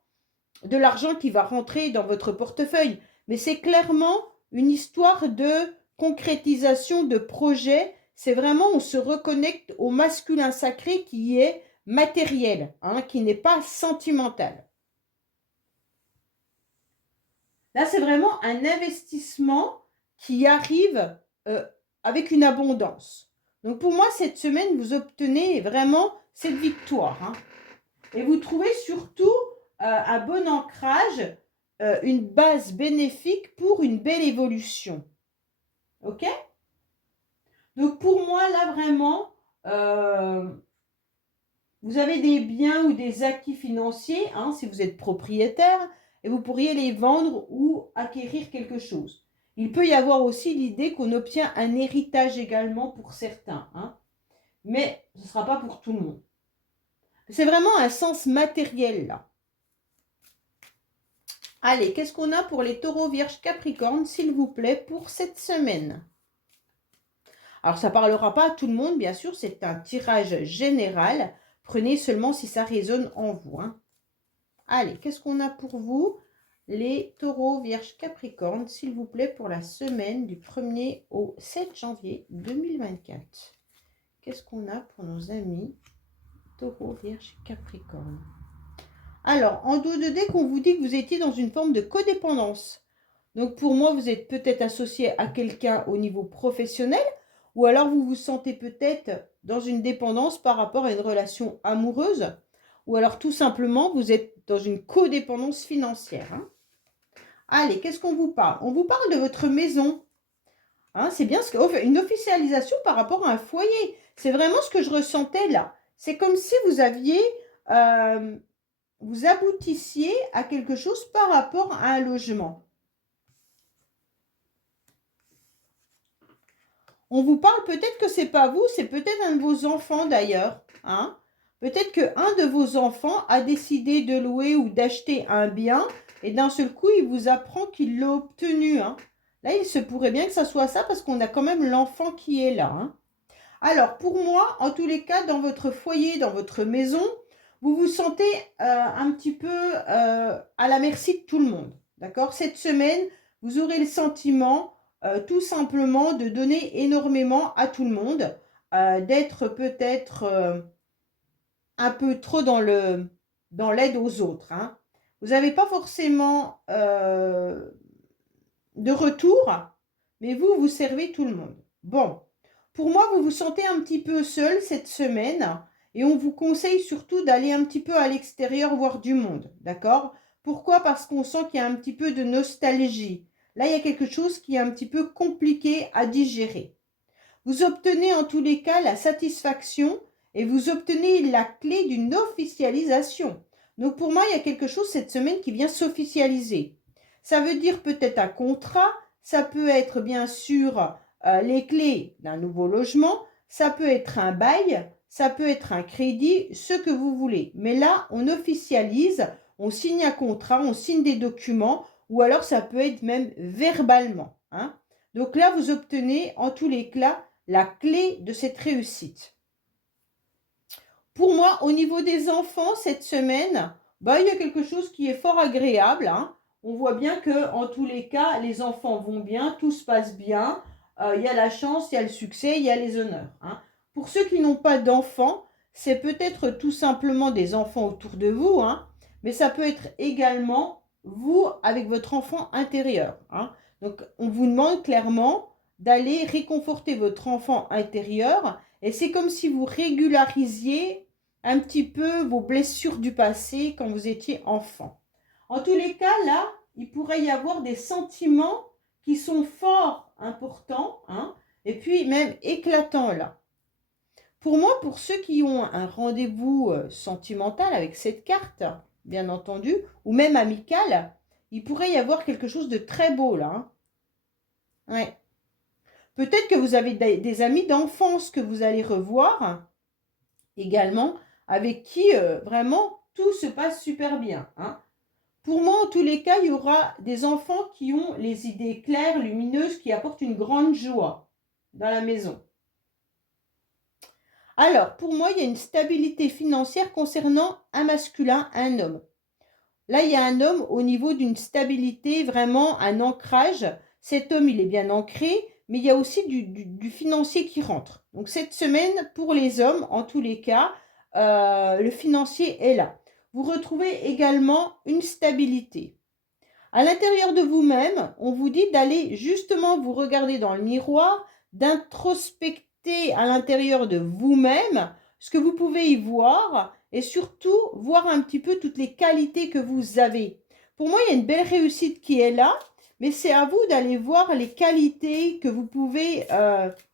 de l'argent qui va rentrer dans votre portefeuille, mais c'est clairement une histoire de concrétisation de projet. C'est vraiment, on se reconnecte au masculin sacré qui est matériel, hein, qui n'est pas sentimental. Là, c'est vraiment un investissement qui arrive avec une abondance. Donc, pour moi, cette semaine, vous obtenez vraiment cette victoire, hein. Et vous trouvez surtout un bon ancrage, une base bénéfique pour une belle évolution. OK? Donc, pour moi, là, vraiment, vous avez des biens ou des acquis financiers, hein, si vous êtes propriétaire, et vous pourriez les vendre ou acquérir quelque chose. Il peut y avoir aussi l'idée qu'on obtient un héritage également pour certains, hein, mais ce ne sera pas pour tout le monde. C'est vraiment un sens matériel là. Allez, qu'est-ce qu'on a pour les taureaux, vierges, capricornes, s'il vous plaît, pour cette semaine? Alors, ça ne parlera pas à tout le monde, bien sûr, c'est un tirage général. Prenez seulement si ça résonne en vous, hein. Allez, qu'est-ce qu'on a pour vous, les taureaux, vierges, capricornes, s'il vous plaît, pour la semaine du 1er au 7 janvier 2024? Qu'est-ce qu'on a pour nos amis taureaux, vierges, capricornes? Alors, en dos de deck, on vous dit que vous étiez dans une forme de codépendance. Donc, pour moi, vous êtes peut-être associé à quelqu'un au niveau professionnel, ou alors vous vous sentez peut-être dans une dépendance par rapport à une relation amoureuse, ou alors tout simplement, vous êtes dans une codépendance financière, hein. Allez, qu'est-ce qu'on vous parle? On vous parle de votre maison, hein, c'est bien une officialisation par rapport à un foyer. C'est vraiment ce que je ressentais là. C'est comme si vous aviez... vous aboutissiez à quelque chose par rapport à un logement. On vous parle peut-être que c'est pas vous, c'est peut-être un de vos enfants d'ailleurs, hein. Peut-être qu'un de vos enfants a décidé de louer ou d'acheter un bien et d'un seul coup, il vous apprend qu'il l'a obtenu, hein. Là, il se pourrait bien que ça soit ça parce qu'on a quand même l'enfant qui est là, hein. Alors, pour moi, en tous les cas, dans votre foyer, dans votre maison, vous vous sentez un petit peu à la merci de tout le monde. D'accord? Cette semaine, vous aurez le sentiment tout simplement de donner énormément à tout le monde, d'être peut-être un peu trop dans l'aide aux autres, hein. Vous n'avez pas forcément de retour, mais vous servez tout le monde. Bon, pour moi, vous vous sentez un petit peu seul cette semaine et on vous conseille surtout d'aller un petit peu à l'extérieur voir du monde, d'accord? Pourquoi? Parce qu'on sent qu'il y a un petit peu de nostalgie. Là, il y a quelque chose qui est un petit peu compliqué à digérer. Vous obtenez en tous les cas la satisfaction et vous obtenez la clé d'une officialisation. Donc pour moi, il y a quelque chose cette semaine qui vient s'officialiser. Ça veut dire peut-être un contrat, ça peut être bien sûr les clés d'un nouveau logement, ça peut être un bail, ça peut être un crédit, ce que vous voulez. Mais là, on officialise, on signe un contrat, on signe des documents, ou alors ça peut être même verbalement, hein. Donc là, vous obtenez en tous les cas la clé de cette réussite. Pour moi, au niveau des enfants, cette semaine, bah, il y a quelque chose qui est fort agréable, hein. On voit bien que en tous les cas, les enfants vont bien, tout se passe bien. Il y a la chance, il y a le succès, il y a les honneurs, hein. Pour ceux qui n'ont pas d'enfants, c'est peut-être tout simplement des enfants autour de vous, hein, mais ça peut être également vous avec votre enfant intérieur, hein. Donc, on vous demande clairement d'aller réconforter votre enfant intérieur et c'est comme si vous régulariziez un petit peu vos blessures du passé quand vous étiez enfant. En tous les cas, là, il pourrait y avoir des sentiments qui sont fort importants, hein, et puis même éclatants là. Pour moi, pour ceux qui ont un rendez-vous sentimental avec cette carte, bien entendu, ou même amical, il pourrait y avoir quelque chose de très beau là, hein. Ouais. Peut-être que vous avez des amis d'enfance que vous allez revoir également, avec qui vraiment tout se passe super bien, hein. Pour moi, en tous les cas, il y aura des enfants qui ont les idées claires, lumineuses, qui apportent une grande joie dans la maison. Alors, pour moi, il y a une stabilité financière concernant un masculin, un homme. Là, il y a un homme au niveau d'une stabilité, vraiment un ancrage. Cet homme, il est bien ancré, mais il y a aussi du financier qui rentre. Donc, cette semaine, pour les hommes, en tous les cas, le financier est là. Vous retrouvez également une stabilité. À l'intérieur de vous-même, on vous dit d'aller justement vous regarder dans le miroir, d'introspecter à l'intérieur de vous-même ce que vous pouvez y voir et surtout voir un petit peu toutes les qualités que vous avez. Pour moi, il y a une belle réussite qui est là, mais c'est à vous d'aller voir les qualités que vous pouvez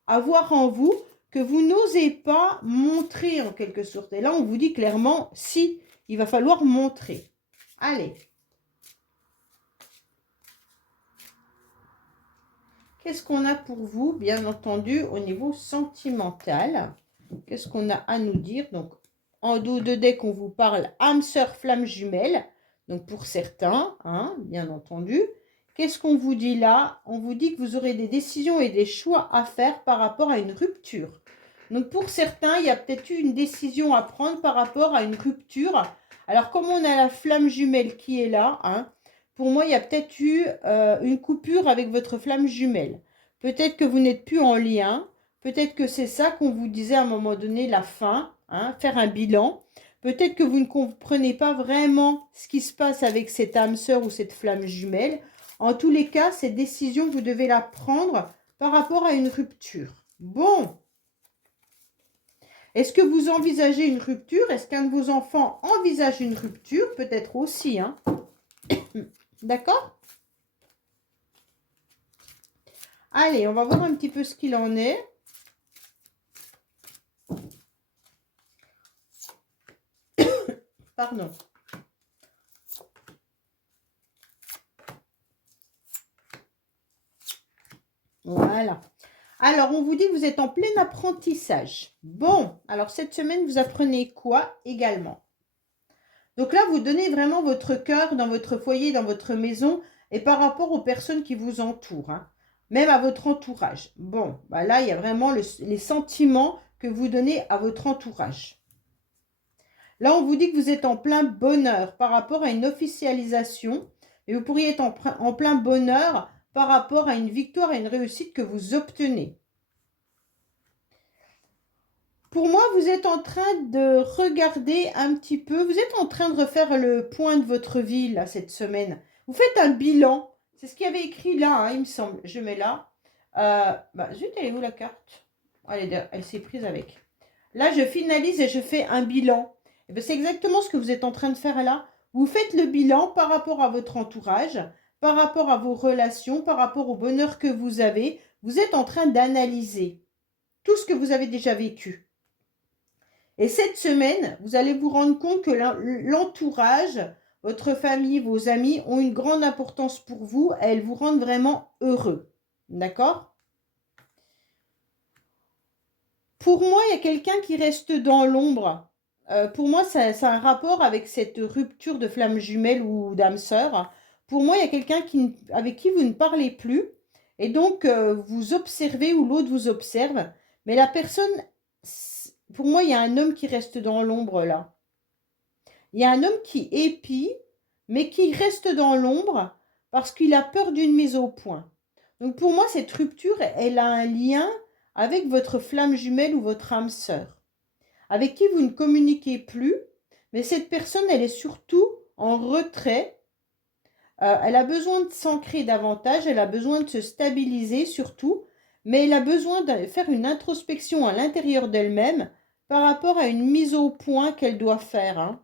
avoir en vous, que vous n'osez pas montrer en quelque sorte. Et là, on vous dit clairement, si, il va falloir montrer. Allez. Qu'est-ce qu'on a pour vous, bien entendu, au niveau sentimental? Qu'est-ce qu'on a à nous dire? Donc, en dos de deck, on vous parle âme sœur, flamme jumelle. Donc, pour certains, hein, bien entendu. Qu'est-ce qu'on vous dit là? On vous dit que vous aurez des décisions et des choix à faire par rapport à une rupture. Donc, pour certains, il y a peut-être eu une décision à prendre par rapport à une rupture. Alors, comme on a la flamme jumelle qui est là, hein, pour moi, il y a peut-être eu une coupure avec votre flamme jumelle. Peut-être que vous n'êtes plus en lien. Peut-être que c'est ça qu'on vous disait à un moment donné, la fin, hein, faire un bilan. Peut-être que vous ne comprenez pas vraiment ce qui se passe avec cette âme sœur ou cette flamme jumelle. En tous les cas, cette décision, vous devez la prendre par rapport à une rupture. Bon. Est-ce que vous envisagez une rupture? Est-ce qu'un de vos enfants envisage une rupture? Peut-être aussi, hein. D'accord? Allez, on va voir un petit peu ce qu'il en est. Pardon. Voilà. Alors, on vous dit que vous êtes en plein apprentissage. Bon, alors cette semaine, vous apprenez quoi également? Donc là, vous donnez vraiment votre cœur dans votre foyer, dans votre maison et par rapport aux personnes qui vous entourent, hein, même à votre entourage. Bon, bah là, il y a vraiment les sentiments que vous donnez à votre entourage. Là, on vous dit que vous êtes en plein bonheur par rapport à une officialisation, mais vous pourriez être en plein bonheur par rapport à une victoire et une réussite que vous obtenez. Pour moi, vous êtes en train de regarder un petit peu, vous êtes en train de refaire le point de votre vie, là, cette semaine. Vous faites un bilan. C'est ce qu'il y avait écrit là, hein, il me semble. Je mets là. Zut, elle est où la carte? Elle s'est prise avec. Là, je finalise et je fais un bilan. Et bien, c'est exactement ce que vous êtes en train de faire là. Vous faites le bilan par rapport à votre entourage, par rapport à vos relations, par rapport au bonheur que vous avez. Vous êtes en train d'analyser tout ce que vous avez déjà vécu. Et cette semaine, vous allez vous rendre compte que l'entourage, votre famille, vos amis ont une grande importance pour vous et elles vous rendent vraiment heureux. D'accord? Pour moi, il y a quelqu'un qui reste dans l'ombre. Pour moi, ça a un rapport avec cette rupture de flamme jumelle ou d'âme sœur. Pour moi, il y a quelqu'un avec qui vous ne parlez plus. Et donc, vous observez ou l'autre vous observe. Mais la personne, pour moi, il y a un homme qui reste dans l'ombre là. Il y a un homme qui épie, mais qui reste dans l'ombre parce qu'il a peur d'une mise au point. Donc pour moi, cette rupture, elle a un lien avec votre flamme jumelle ou votre âme sœur, avec qui vous ne communiquez plus, mais cette personne, elle est surtout en retrait. Elle a besoin de s'ancrer davantage, elle a besoin de se stabiliser surtout, mais elle a besoin de faire une introspection à l'intérieur d'elle-même par rapport à une mise au point qu'elle doit faire, hein.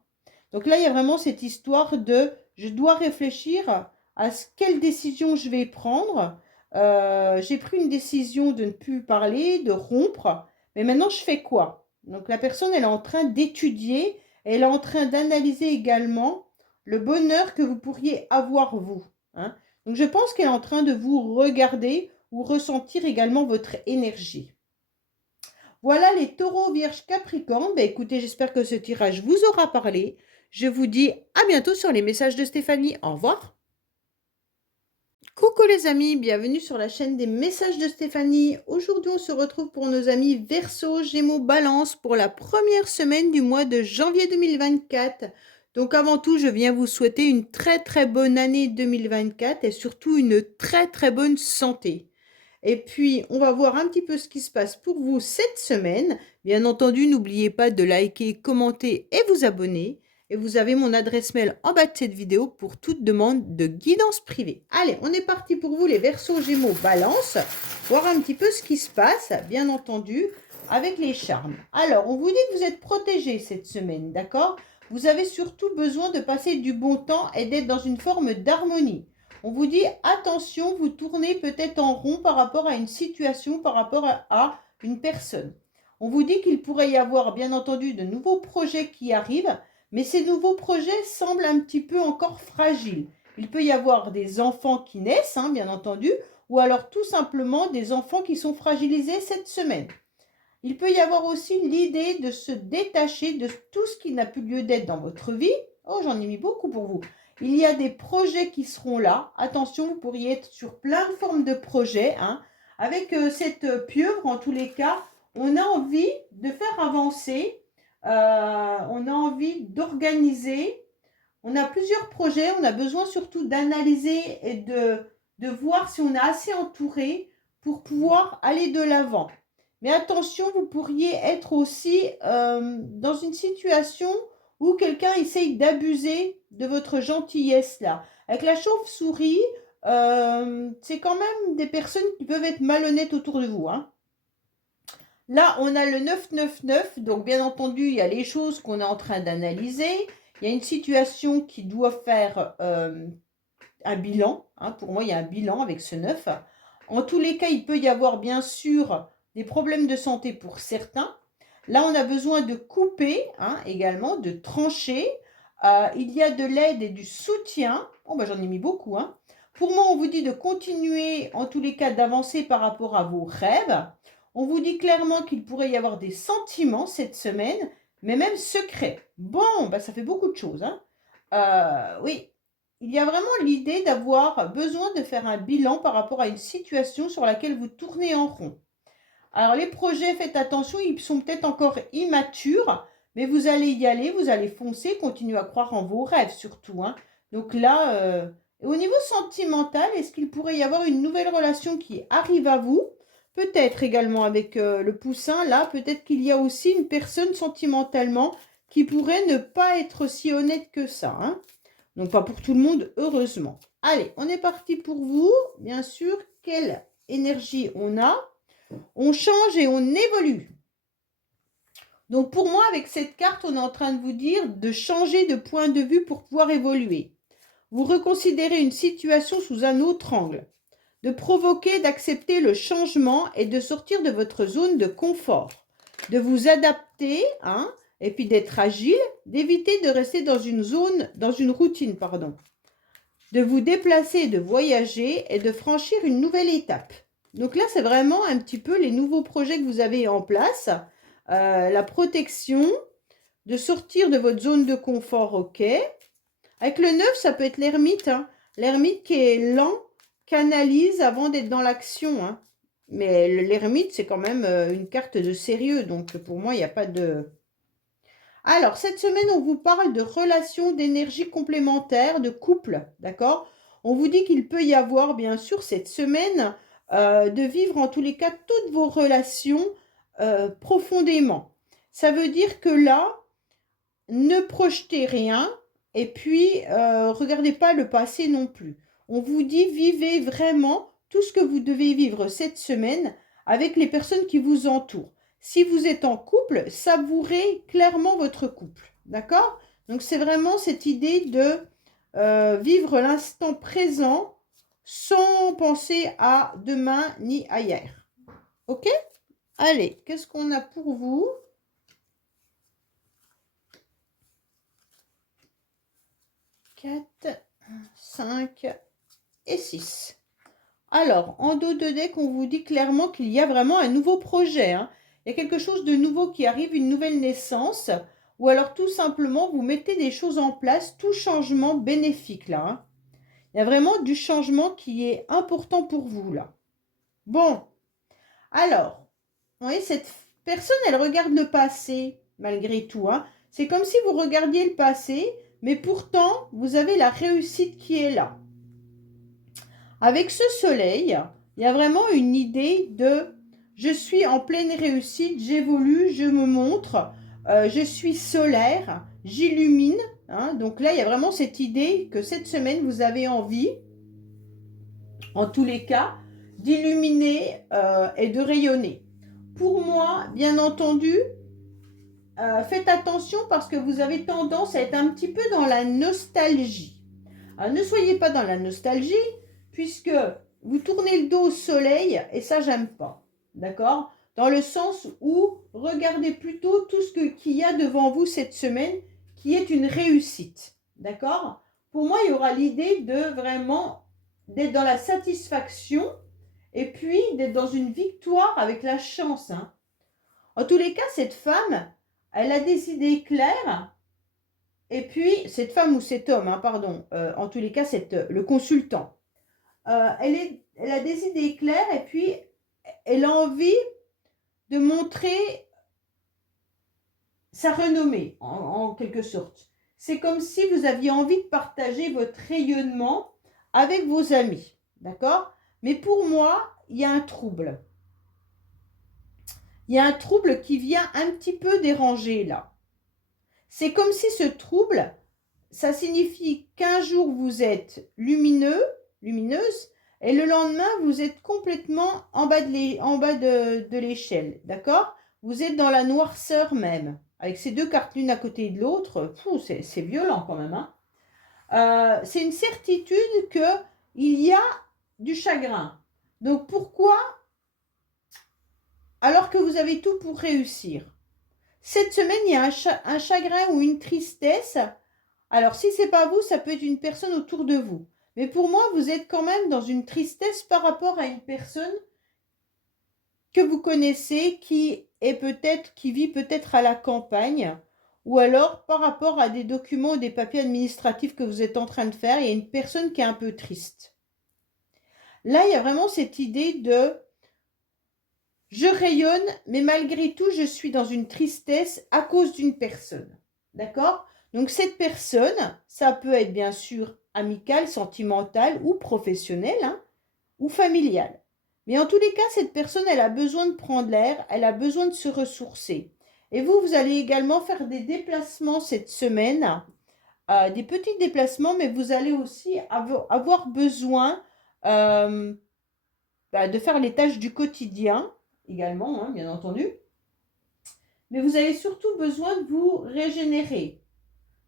Donc là, il y a vraiment cette histoire de je dois réfléchir à quelle décision je vais prendre. J'ai pris une décision de ne plus parler, de rompre, mais maintenant je fais quoi? Donc la personne, elle est en train d'étudier, elle est en train d'analyser également le bonheur que vous pourriez avoir vous, hein. Donc je pense qu'elle est en train de vous regarder ou ressentir également votre énergie. Voilà les taureaux, vierges, capricornes. Ben, écoutez, j'espère que ce tirage vous aura parlé. Je vous dis à bientôt sur les messages de Stéphanie. Au revoir. Coucou les amis, bienvenue sur la chaîne des messages de Stéphanie. Aujourd'hui, on se retrouve pour nos amis Verseau, Gémeaux, Balance pour la première semaine du mois de janvier 2024. Donc avant tout, je viens vous souhaiter une très bonne année 2024 et surtout une très bonne santé. Et puis, on va voir un petit peu ce qui se passe pour vous cette semaine. Bien entendu, n'oubliez pas de liker, commenter et vous abonner. Et vous avez mon adresse mail en bas de cette vidéo pour toute demande de guidance privée. Allez, on est parti pour vous les Verseaux, Gémeaux, Balance. Voir un petit peu ce qui se passe, bien entendu, avec les charmes. Alors, on vous dit que vous êtes protégés cette semaine, d'accord? Vous avez surtout besoin de passer du bon temps et d'être dans une forme d'harmonie. On vous dit attention, vous tournez peut-être en rond par rapport à une situation, par rapport à une personne. On vous dit qu'il pourrait y avoir bien entendu de nouveaux projets qui arrivent, mais ces nouveaux projets semblent un petit peu encore fragiles. Il peut y avoir des enfants qui naissent, hein, bien entendu, ou alors tout simplement des enfants qui sont fragilisés cette semaine. Il peut y avoir aussi l'idée de se détacher de tout ce qui n'a plus lieu d'être dans votre vie. Oh, j'en ai mis beaucoup pour vous. Il y a des projets qui seront là. Attention, vous pourriez être sur plein de formes de projets, hein. Avec cette pieuvre, en tous les cas, on a envie de faire avancer, on a envie d'organiser. On a plusieurs projets, on a besoin surtout d'analyser et de voir si on est assez entouré pour pouvoir aller de l'avant. Mais attention, vous pourriez être aussi dans une situation où quelqu'un essaye d'abuser de votre gentillesse là. Avec la chauve-souris, c'est quand même des personnes qui peuvent être malhonnêtes autour de vous, hein. Là, on a le 999, donc bien entendu, il y a les choses qu'on est en train d'analyser. Il y a une situation qui doit faire un bilan, hein. Pour moi, il y a un bilan avec ce 9. En tous les cas, il peut y avoir bien sûr des problèmes de santé pour certains. Là, on a besoin de couper, hein, également, de trancher. Il y a de l'aide et du soutien. Oh, bah, j'en ai mis beaucoup, hein. Pour moi, on vous dit de continuer, en tous les cas, d'avancer par rapport à vos rêves. On vous dit clairement qu'il pourrait y avoir des sentiments cette semaine, mais même secrets. Bon, bah, ça fait beaucoup de choses, hein. Oui, il y a vraiment l'idée d'avoir besoin de faire un bilan par rapport à une situation sur laquelle vous tournez en rond. Alors les projets, faites attention, ils sont peut-être encore immatures, mais vous allez y aller, vous allez foncer, continuer à croire en vos rêves surtout, hein. Donc là, au niveau sentimental, est-ce qu'il pourrait y avoir une nouvelle relation qui arrive à vous? Peut-être également avec le poussin, là, peut-être qu'il y a aussi une personne sentimentalement qui pourrait ne pas être si honnête que ça, hein. Donc pas pour tout le monde, heureusement. Allez, on est parti pour vous. Bien sûr, quelle énergie on a? On change et on évolue. Donc pour moi, avec cette carte, on est en train de vous dire de changer de point de vue pour pouvoir évoluer. Vous reconsidérez une situation sous un autre angle. De provoquer, d'accepter le changement et de sortir de votre zone de confort. De vous adapter, hein, et puis d'être agile, d'éviter de rester dans une routine, pardon. De vous déplacer, de voyager et de franchir une nouvelle étape. Donc là, c'est vraiment un petit peu les nouveaux projets que vous avez en place. La protection, de sortir de votre zone de confort, ok. Avec le 9, ça peut être l'ermite, hein. L'ermite qui est lent, canalise avant d'être dans l'action, hein. Mais l'ermite, c'est quand même une carte de sérieux. Donc pour moi, il n'y a pas de... Alors, cette semaine, on vous parle de relations d'énergie complémentaire, de couple, d'accord? On vous dit qu'il peut y avoir, bien sûr, cette semaine, de vivre en tous les cas toutes vos relations profondément. Ça veut dire que là, ne projetez rien et puis regardez pas le passé non plus. On vous dit vivez vraiment tout ce que vous devez vivre cette semaine avec les personnes qui vous entourent. Si vous êtes en couple, savourez clairement votre couple. D'accord? Donc c'est vraiment cette idée de vivre l'instant présent sans penser à demain ni à hier. Ok? Allez, qu'est-ce qu'on a pour vous? 4, 5 et 6. Alors, en dos de deck, on vous dit clairement qu'il y a vraiment un nouveau projet. Hein. Il y a quelque chose de nouveau qui arrive, une nouvelle naissance. Ou alors tout simplement, vous mettez des choses en place, tout changement bénéfique là. Hein. Il y a vraiment du changement qui est important pour vous là. Bon, alors, vous voyez, cette personne, elle regarde le passé malgré tout. Hein. C'est comme si vous regardiez le passé, mais pourtant, vous avez la réussite qui est là. Avec ce soleil, il y a vraiment une idée de je suis en pleine réussite, j'évolue, je me montre, je suis solaire, j'illumine. Hein. Donc là, il y a vraiment cette idée que cette semaine, vous avez envie, en tous les cas, d'illuminer et de rayonner. Pour moi, bien entendu, faites attention parce que vous avez tendance à être un petit peu dans la nostalgie. Alors, ne soyez pas dans la nostalgie puisque vous tournez le dos au soleil et ça, j'aime pas. D'accord? Dans le sens où regardez plutôt tout ce qu'il y a devant vous cette semaine qui est une réussite. D'accord? Pour moi, il y aura l'idée de vraiment d'être dans la satisfaction et puis d'être dans une victoire avec la chance. Hein. En tous les cas, cette femme, elle a des idées claires. Et puis, cette femme ou cet homme, hein, pardon, en tous les cas, le consultant, elle a des idées claires et puis elle a envie de montrer sa renommée, en quelque sorte. C'est comme si vous aviez envie de partager votre rayonnement avec vos amis, d'accord? Mais pour moi, il y a un trouble. Il y a un trouble qui vient un petit peu déranger là. C'est comme si ce trouble, ça signifie qu'un jour vous êtes lumineux, lumineuse, et le lendemain vous êtes complètement en bas de l'échelle, d'accord? Vous êtes dans la noirceur même, avec ces deux cartes l'une à côté de l'autre, c'est violent quand même. Hein. C'est une certitude qu'il y a du chagrin. Donc pourquoi, alors que vous avez tout pour réussir? Cette semaine, il y a un chagrin ou une tristesse. Alors, si ce n'est pas vous, ça peut être une personne autour de vous. Mais pour moi, vous êtes quand même dans une tristesse par rapport à une personne que vous connaissez qui vit peut-être à la campagne ou alors par rapport à des documents ou des papiers administratifs que vous êtes en train de faire, il y a une personne qui est un peu triste. Là, il y a vraiment cette idée de je rayonne, mais malgré tout, je suis dans une tristesse à cause d'une personne. D'accord? Donc, cette personne, ça peut être bien sûr amicale, sentimentale ou professionnelle, hein, ou familiale. Mais en tous les cas, cette personne, elle a besoin de prendre l'air, elle a besoin de se ressourcer. Et vous allez également faire des déplacements cette semaine, des petits déplacements, mais vous allez aussi avoir besoin de faire les tâches du quotidien également, hein, bien entendu. Mais vous avez surtout besoin de vous régénérer.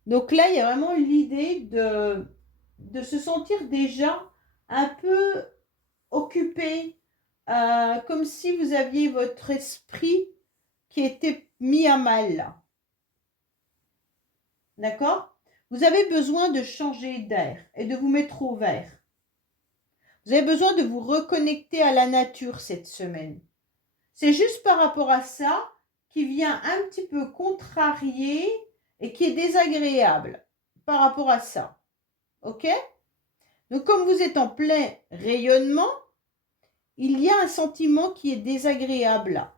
Donc là, il y a vraiment l'idée de se sentir déjà un peu occupé, comme si vous aviez votre esprit qui était mis à mal là. D'accord? Vous avez besoin de changer d'air et de vous mettre au vert. Vous avez besoin de vous reconnecter à la nature cette semaine. C'est juste par rapport à ça qui vient un petit peu contrarier et qui est désagréable par rapport à ça. Ok? Donc, comme vous êtes en plein rayonnement, il y a un sentiment qui est désagréable là.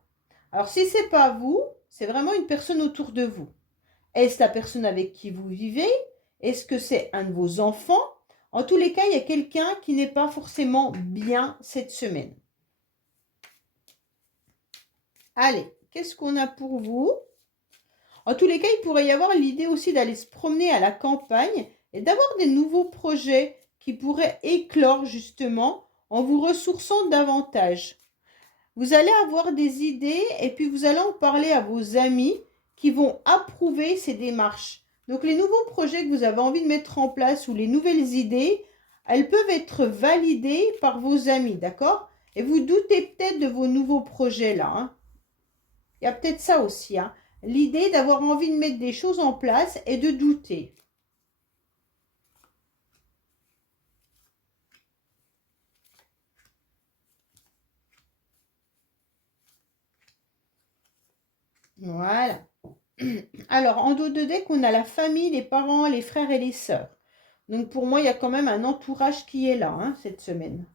Alors, si ce n'est pas vous, c'est vraiment une personne autour de vous. Est-ce la personne avec qui vous vivez? Est-ce que c'est un de vos enfants? En tous les cas, il y a quelqu'un qui n'est pas forcément bien cette semaine. Allez, qu'est-ce qu'on a pour vous? En tous les cas, il pourrait y avoir l'idée aussi d'aller se promener à la campagne et d'avoir des nouveaux projets qui pourraient éclore justement en vous ressourçant davantage. Vous allez avoir des idées et puis vous allez en parler à vos amis qui vont approuver ces démarches. Donc les nouveaux projets que vous avez envie de mettre en place ou les nouvelles idées, elles peuvent être validées par vos amis, d'accord? Et vous doutez peut-être de vos nouveaux projets là, hein. Il y a peut-être ça aussi, hein. L'idée d'avoir envie de mettre des choses en place et de douter. Voilà. Alors, en dos de deck, on a la famille, les parents, les frères et les sœurs. Donc, pour moi, il y a quand même un entourage qui est là, hein, cette semaine.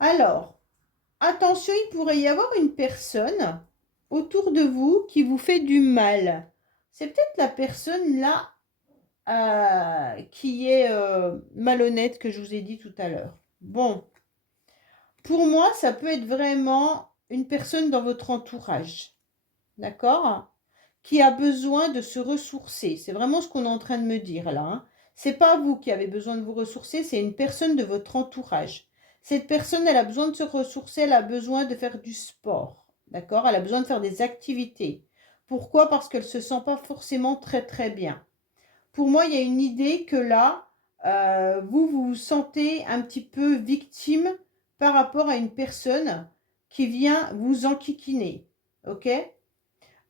Alors, attention, il pourrait y avoir une personne autour de vous qui vous fait du mal. C'est peut-être la personne là qui est malhonnête que je vous ai dit tout à l'heure. Bon, pour moi, ça peut être vraiment une personne dans votre entourage, d'accord? Qui a besoin de se ressourcer. C'est vraiment ce qu'on est en train de me dire là, hein. C'est pas vous qui avez besoin de vous ressourcer, c'est une personne de votre entourage. Cette personne, elle a besoin de se ressourcer, elle a besoin de faire du sport, d'accord? Elle a besoin de faire des activités. Pourquoi? Parce qu'elle ne se sent pas forcément très très bien. Pour moi, il y a une idée que là, vous vous sentez un petit peu victime par rapport à une personne qui vient vous enquiquiner, ok?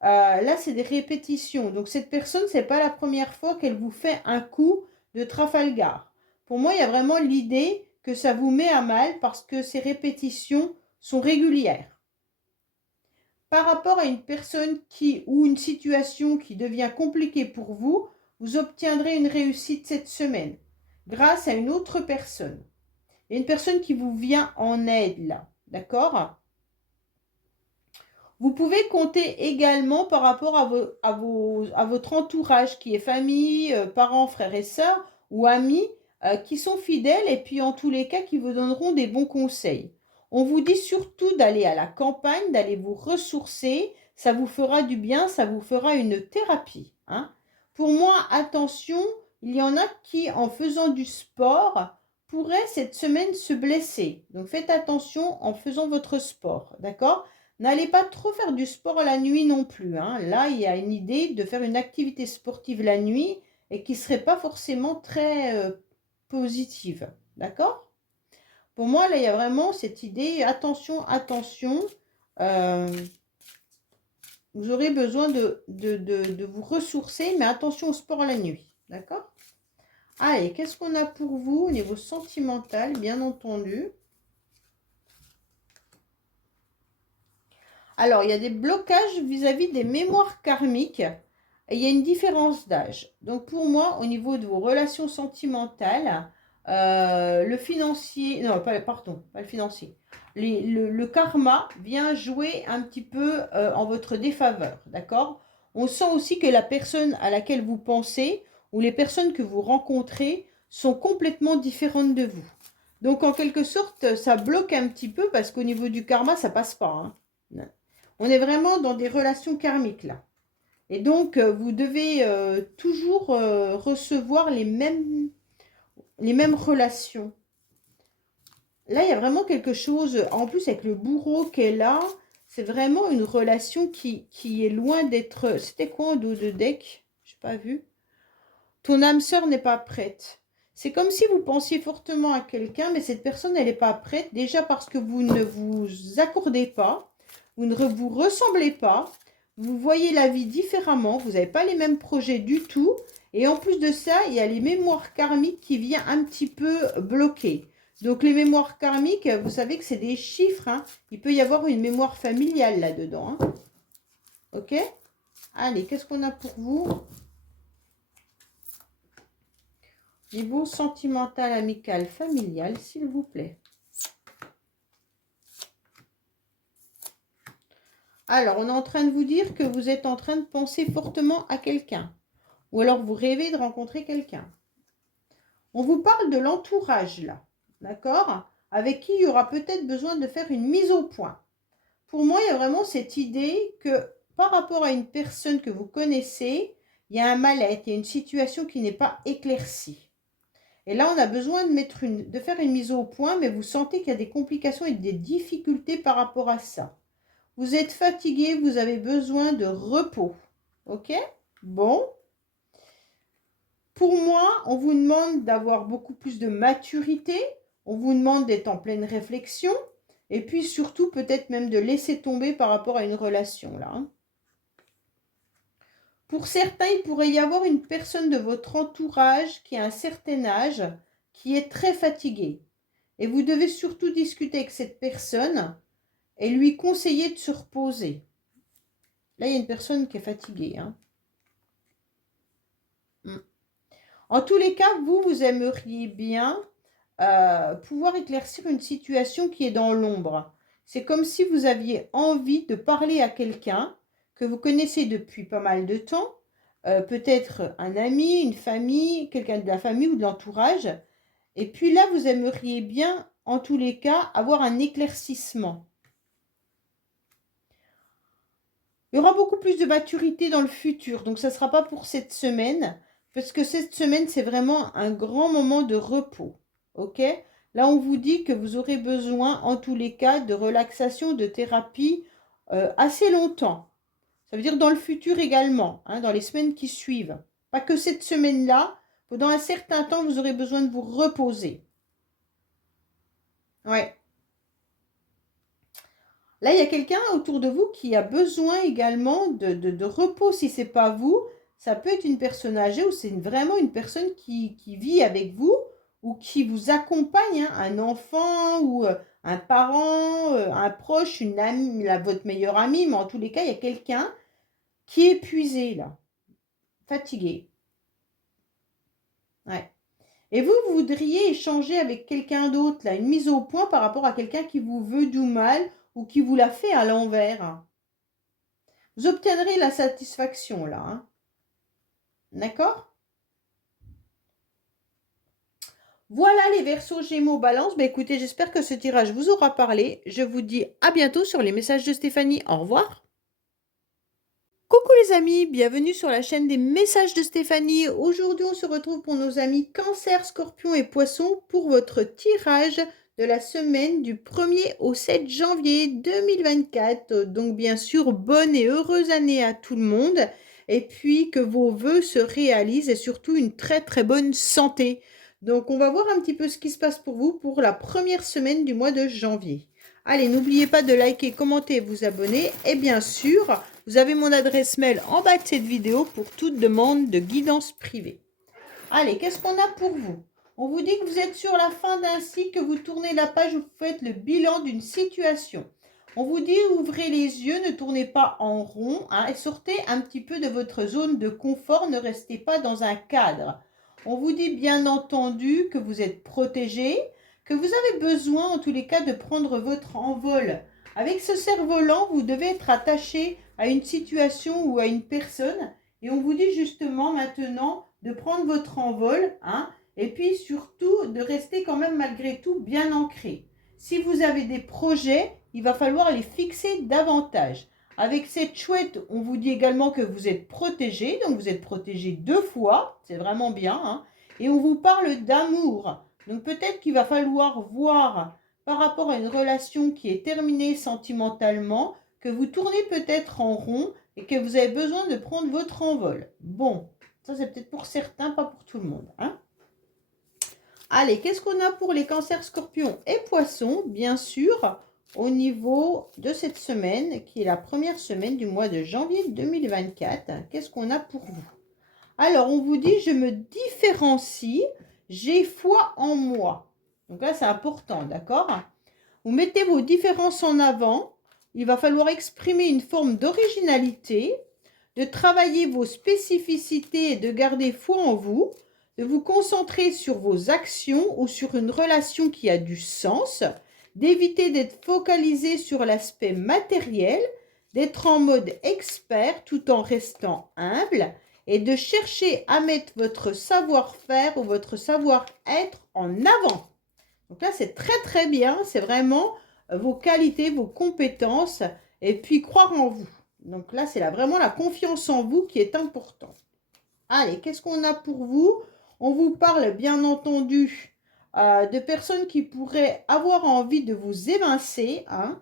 Là, c'est des répétitions. Donc, cette personne, ce n'est pas la première fois qu'elle vous fait un coup de Trafalgar. Pour moi, il y a vraiment l'idée que ça vous met à mal parce que ces répétitions sont régulières. Par rapport à une personne ou une situation qui devient compliquée pour vous, vous obtiendrez une réussite cette semaine grâce à une autre personne. Il y a une personne qui vous vient en aide là, d'accord? Vous pouvez compter également par rapport à votre entourage qui est famille, parents, frères et sœurs ou amis qui sont fidèles et puis en tous les cas qui vous donneront des bons conseils. On vous dit surtout d'aller à la campagne, d'aller vous ressourcer, ça vous fera du bien, ça vous fera une thérapie, hein. Pour moi, attention, il y en a qui en faisant du sport pourraient cette semaine se blesser. Donc faites attention en faisant votre sport, d'accord? N'allez pas trop faire du sport la nuit non plus, hein. Là, il y a une idée de faire une activité sportive la nuit et qui ne serait pas forcément très positive. D'accord? Pour moi, là, il y a vraiment cette idée, attention, attention. Vous aurez besoin de vous ressourcer, mais attention au sport la nuit. D'accord? Allez, qu'est-ce qu'on a pour vous au niveau sentimental, bien entendu? Alors, il y a des blocages vis-à-vis des mémoires karmiques et il y a une différence d'âge. Donc, pour moi, au niveau de vos relations sentimentales, le financier, non, pardon, pas le financier, le karma vient jouer un petit peu en votre défaveur, d'accord? On sent aussi que la personne à laquelle vous pensez ou les personnes que vous rencontrez sont complètement différentes de vous. Donc, en quelque sorte, ça bloque un petit peu parce qu'au niveau du karma, ça passe pas, hein. On est vraiment dans des relations karmiques là. Et donc, vous devez toujours recevoir les mêmes relations. Là, il y a vraiment quelque chose, en plus avec le bourreau qui est là, c'est vraiment une relation qui est loin d'être... C'était quoi en dos de deck? Je n'ai pas vu. Ton âme sœur n'est pas prête. C'est comme si vous pensiez fortement à quelqu'un, mais cette personne, elle n'est pas prête. Déjà parce que vous ne vous accordez pas, vous ne vous ressemblez pas, vous voyez la vie différemment, vous n'avez pas les mêmes projets du tout. Et en plus de ça, il y a les mémoires karmiques qui viennent un petit peu bloquer. Donc les mémoires karmiques, vous savez que c'est des chiffres, hein. Il peut y avoir une mémoire familiale là-dedans, hein. Ok? Allez, qu'est-ce qu'on a pour vous? Niveau sentimental, amical, familial, s'il vous plaît. Alors, on est en train de vous dire que vous êtes en train de penser fortement à quelqu'un. Ou alors, vous rêvez de rencontrer quelqu'un. On vous parle de l'entourage, là. D'accord? Avec qui il y aura peut-être besoin de faire une mise au point. Pour moi, il y a vraiment cette idée que par rapport à une personne que vous connaissez, il y a un mal-être, il y a une situation qui n'est pas éclaircie. Et là, on a besoin de faire une mise au point, mais vous sentez qu'il y a des complications et des difficultés par rapport à ça. Vous êtes fatigué, vous avez besoin de repos. Ok? Bon. Pour moi, on vous demande d'avoir beaucoup plus de maturité. On vous demande d'être en pleine réflexion. Et puis surtout, peut-être même de laisser tomber par rapport à une relation là. Pour certains, il pourrait y avoir une personne de votre entourage qui a un certain âge, qui est très fatiguée. Et vous devez surtout discuter avec cette personne et lui conseiller de se reposer. Là, il y a une personne qui est fatiguée. En tous les cas, vous aimeriez bien pouvoir éclaircir une situation qui est dans l'ombre. C'est comme si vous aviez envie de parler à quelqu'un que vous connaissez depuis pas mal de temps, peut-être un ami, une famille, quelqu'un de la famille ou de l'entourage. Et puis là, vous aimeriez bien, en tous les cas, avoir un éclaircissement. Il y aura beaucoup plus de maturité dans le futur, donc ça ne sera pas pour cette semaine, parce que cette semaine, c'est vraiment un grand moment de repos. Ok? Là, on vous dit que vous aurez besoin, en tous les cas, de relaxation, de thérapie assez longtemps. Ça veut dire dans le futur également, dans les semaines qui suivent. Pas que cette semaine-là, pendant un certain temps, vous aurez besoin de vous reposer. Ouais. Là, il y a quelqu'un autour de vous qui a besoin également de repos. Si ce n'est pas vous, ça peut être une personne âgée ou c'est vraiment une personne qui vit avec vous ou qui vous accompagne, un enfant ou un parent, un proche, une amie, votre meilleure amie. Mais en tous les cas, il y a quelqu'un qui est épuisé, là, fatigué. Ouais. Et vous voudriez échanger avec quelqu'un d'autre, là, une mise au point par rapport à quelqu'un qui vous veut du mal ou qui vous l'a fait à l'envers. Vous obtiendrez la satisfaction, là. D'accord? Voilà les Verseaux, Gémeaux, Balance. Écoutez, j'espère que ce tirage vous aura parlé. Je vous dis à bientôt sur les messages de Stéphanie. Au revoir. Coucou les amis, bienvenue sur la chaîne des messages de Stéphanie. Aujourd'hui, on se retrouve pour nos amis Cancer, Scorpion et Poisson pour votre tirage de la semaine du 1er au 7 janvier 2024. Donc bien sûr, bonne et heureuse année à tout le monde. Et puis que vos vœux se réalisent et surtout une très très bonne santé. Donc on va voir un petit peu ce qui se passe pour vous pour la première semaine du mois de janvier. Allez, n'oubliez pas de liker, commenter, vous abonner. Et bien sûr, vous avez mon adresse mail en bas de cette vidéo pour toute demande de guidance privée. Allez, qu'est-ce qu'on a pour vous? On vous dit que vous êtes sur la fin d'un cycle, que vous tournez la page, vous faites le bilan d'une situation. On vous dit ouvrez les yeux, ne tournez pas en rond et sortez un petit peu de votre zone de confort, ne restez pas dans un cadre. On vous dit bien entendu que vous êtes protégé, que vous avez besoin en tous les cas de prendre votre envol. Avec ce cerf-volant, vous devez être attaché à une situation ou à une personne et on vous dit justement maintenant de prendre votre envol et puis surtout de rester quand même malgré tout bien ancré. Si vous avez des projets, il va falloir les fixer davantage. Avec cette chouette, on vous dit également que vous êtes protégé, donc vous êtes protégé 2 fois, c'est vraiment bien. Et on vous parle d'amour. Donc peut-être qu'il va falloir voir par rapport à une relation qui est terminée sentimentalement, que vous tournez peut-être en rond et que vous avez besoin de prendre votre envol. Bon, ça c'est peut-être pour certains, pas pour tout le monde. Allez, qu'est-ce qu'on a pour les cancers, scorpions et poissons? Bien sûr, au niveau de cette semaine, qui est la première semaine du mois de janvier 2024, qu'est-ce qu'on a pour vous? Alors, on vous dit, je me différencie, j'ai foi en moi. Donc là, c'est important, d'accord? Vous mettez vos différences en avant. Il va falloir exprimer une forme d'originalité, de travailler vos spécificités et de garder foi en vous, de vous concentrer sur vos actions ou sur une relation qui a du sens, d'éviter d'être focalisé sur l'aspect matériel, d'être en mode expert tout en restant humble et de chercher à mettre votre savoir-faire ou votre savoir-être en avant. Donc là, c'est très très bien, c'est vraiment vos qualités, vos compétences et puis croire en vous. Donc là, c'est vraiment la confiance en vous qui est importante. Allez, qu'est-ce qu'on a pour vous? On vous parle bien entendu de personnes qui pourraient avoir envie de vous évincer, hein,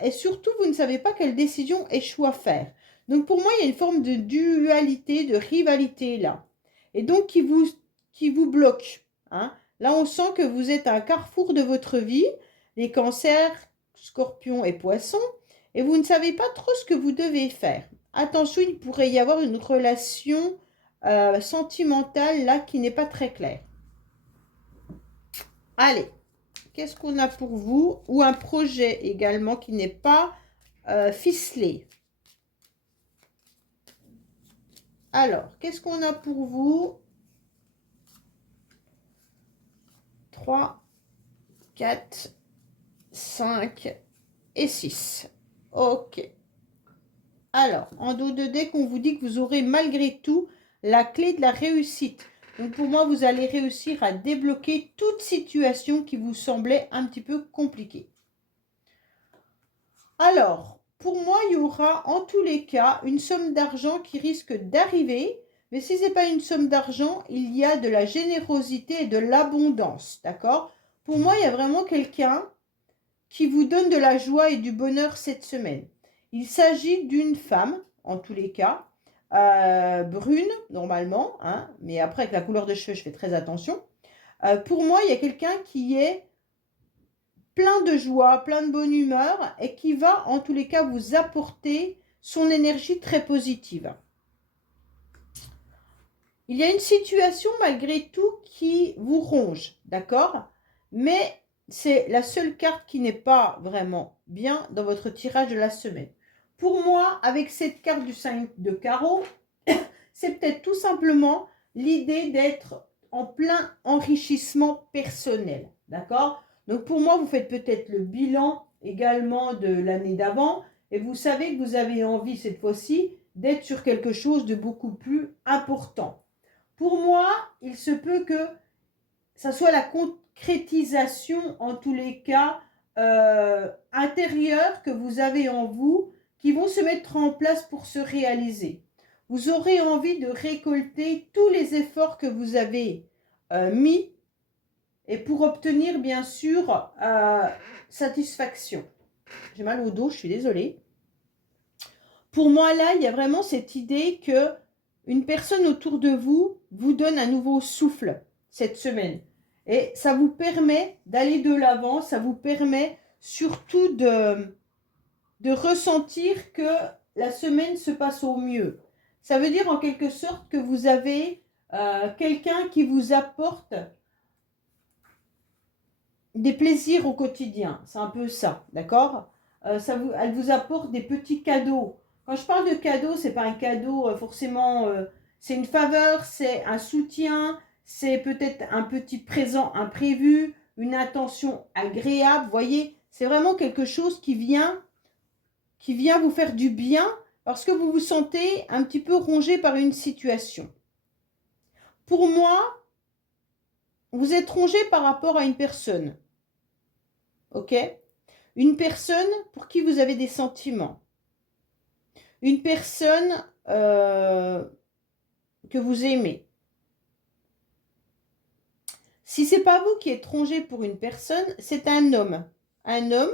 et surtout, vous ne savez pas quelle décision échoue à faire. Donc pour moi, il y a une forme de dualité, de rivalité là, et donc qui vous bloque. Hein. Là, on sent que vous êtes à un carrefour de votre vie, les cancers, scorpions et poissons, et vous ne savez pas trop ce que vous devez faire. Attention, il pourrait y avoir une relation sentimentale là qui n'est pas très claire. Allez, qu'est-ce qu'on a pour vous? Ou un projet également qui n'est pas ficelé. Alors, qu'est-ce qu'on a pour vous? 3, 4, 5 et 6. Ok. Alors, en dos de deck, on vous dit que vous aurez malgré tout la clé de la réussite. Donc pour moi, vous allez réussir à débloquer toute situation qui vous semblait un petit peu compliquée. Alors, pour moi, il y aura en tous les cas une somme d'argent qui risque d'arriver. Mais si ce n'est pas une somme d'argent, il y a de la générosité et de l'abondance. D'accord? Pour moi, il y a vraiment quelqu'un qui vous donne de la joie et du bonheur cette semaine. Il s'agit d'une femme, en tous les cas, brune normalement, hein, mais après avec la couleur de cheveux, je fais très attention. Pour moi, il y a quelqu'un qui est plein de joie, plein de bonne humeur et qui va en tous les cas vous apporter son énergie très positive. Il y a une situation malgré tout qui vous ronge, d'accord? Mais c'est la seule carte qui n'est pas vraiment bien dans votre tirage de la semaine. Pour moi, avec cette carte du 5 de carreau, c'est peut-être tout simplement l'idée d'être en plein enrichissement personnel. D'accord? Donc pour moi, vous faites peut-être le bilan également de l'année d'avant et vous savez que vous avez envie cette fois-ci d'être sur quelque chose de beaucoup plus important. Pour moi, il se peut que ça soit la concrétisation, en tous les cas, intérieure que vous avez en vous, qui vont se mettre en place pour se réaliser. Vous aurez envie de récolter tous les efforts que vous avez mis et pour obtenir, bien sûr, satisfaction. J'ai mal au dos, je suis désolée. Pour moi, là, il y a vraiment cette idée que une personne autour de vous vous donne un nouveau souffle cette semaine. Et ça vous permet d'aller de l'avant, ça vous permet surtout de ressentir que la semaine se passe au mieux. Ça veut dire en quelque sorte que vous avez quelqu'un qui vous apporte des plaisirs au quotidien. C'est un peu ça, d'accord? Elle vous apporte des petits cadeaux. Quand je parle de cadeau, c'est pas un cadeau forcément, c'est une faveur, c'est un soutien, c'est peut-être un petit présent imprévu, une attention agréable. Vous voyez, c'est vraiment quelque chose qui vient vous faire du bien parce que vous vous sentez un petit peu rongé par une situation. Pour moi, vous êtes rongé par rapport à une personne. Ok? Une personne pour qui vous avez des sentiments. Une personne que vous aimez. Si ce n'est pas vous qui êtes rongé pour une personne, c'est un homme. Un homme,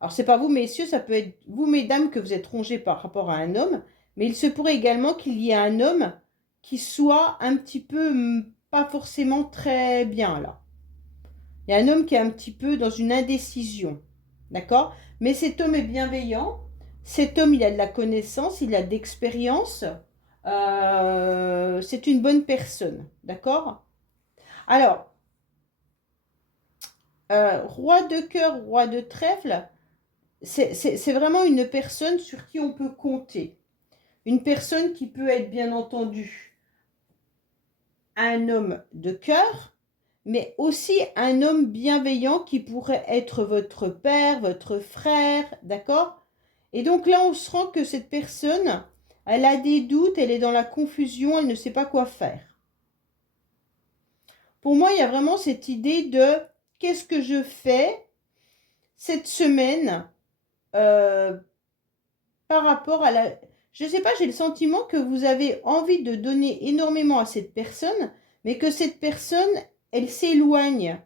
alors ce n'est pas vous messieurs, ça peut être vous mesdames que vous êtes rongé par rapport à un homme, mais il se pourrait également qu'il y ait un homme qui soit un petit peu pas forcément très bien là. Il y a un homme qui est un petit peu dans une indécision, d'accord? Mais cet homme est bienveillant. Cet homme, il a de la connaissance, il a de l'expérience. C'est une bonne personne, d'accord? Alors, roi de cœur, roi de trèfle, c'est vraiment une personne sur qui on peut compter. Une personne qui peut être, bien entendu, un homme de cœur, mais aussi un homme bienveillant qui pourrait être votre père, votre frère, d'accord? Et donc là, on se rend que cette personne, elle a des doutes, elle est dans la confusion, elle ne sait pas quoi faire. Pour moi, il y a vraiment cette idée de qu'est-ce que je fais cette semaine par rapport à la... Je ne sais pas, j'ai le sentiment que vous avez envie de donner énormément à cette personne, mais que cette personne, elle s'éloigne.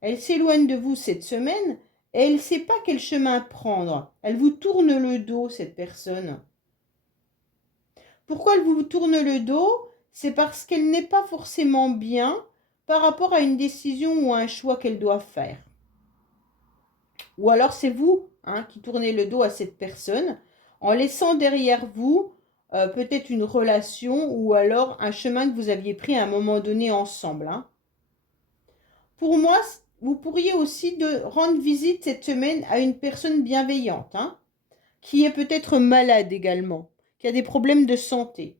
Elle s'éloigne de vous cette semaine et elle ne sait pas quel chemin prendre. Elle vous tourne le dos, cette personne. Pourquoi elle vous tourne le dos? C'est parce qu'elle n'est pas forcément bien par rapport à une décision ou à un choix qu'elle doit faire. Ou alors c'est vous qui tournez le dos à cette personne en laissant derrière vous peut-être une relation ou alors un chemin que vous aviez pris à un moment donné ensemble. Pour moi, vous pourriez aussi rendre visite cette semaine à une personne bienveillante, qui est peut-être malade également, qui a des problèmes de santé.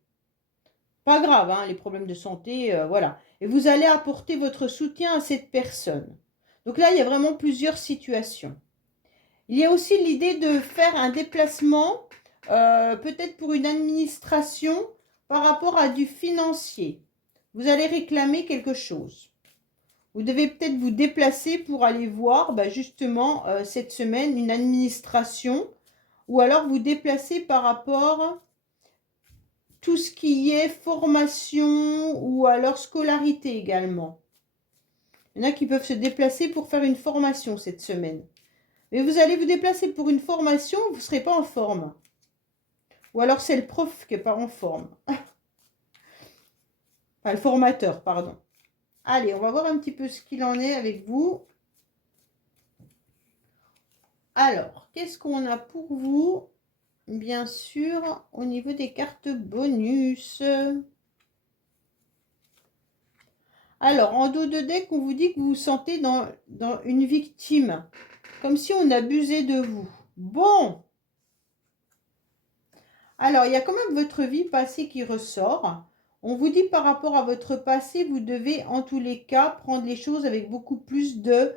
Pas grave, les problèmes de santé, voilà. Et vous allez apporter votre soutien à cette personne. Donc là, il y a vraiment plusieurs situations. Il y a aussi l'idée de faire un déplacement, peut-être pour une administration, par rapport à du financier. Vous allez réclamer quelque chose. Vous devez peut-être vous déplacer pour aller voir justement cette semaine une administration ou alors vous déplacer par rapport à tout ce qui est formation ou alors scolarité également. Il y en a qui peuvent se déplacer pour faire une formation cette semaine. Mais vous allez vous déplacer pour une formation, vous ne serez pas en forme. Ou alors c'est le prof qui n'est pas en forme. Enfin, le formateur, pardon. Allez, on va voir un petit peu ce qu'il en est avec vous. Alors, qu'est-ce qu'on a pour vous? Bien sûr, au niveau des cartes bonus. Alors, en dos de deck, on vous dit que vous vous sentez dans une victime. Comme si on abusait de vous. Bon. Alors, il y a quand même votre vie passée qui ressort. On vous dit par rapport à votre passé, vous devez en tous les cas prendre les choses avec beaucoup plus de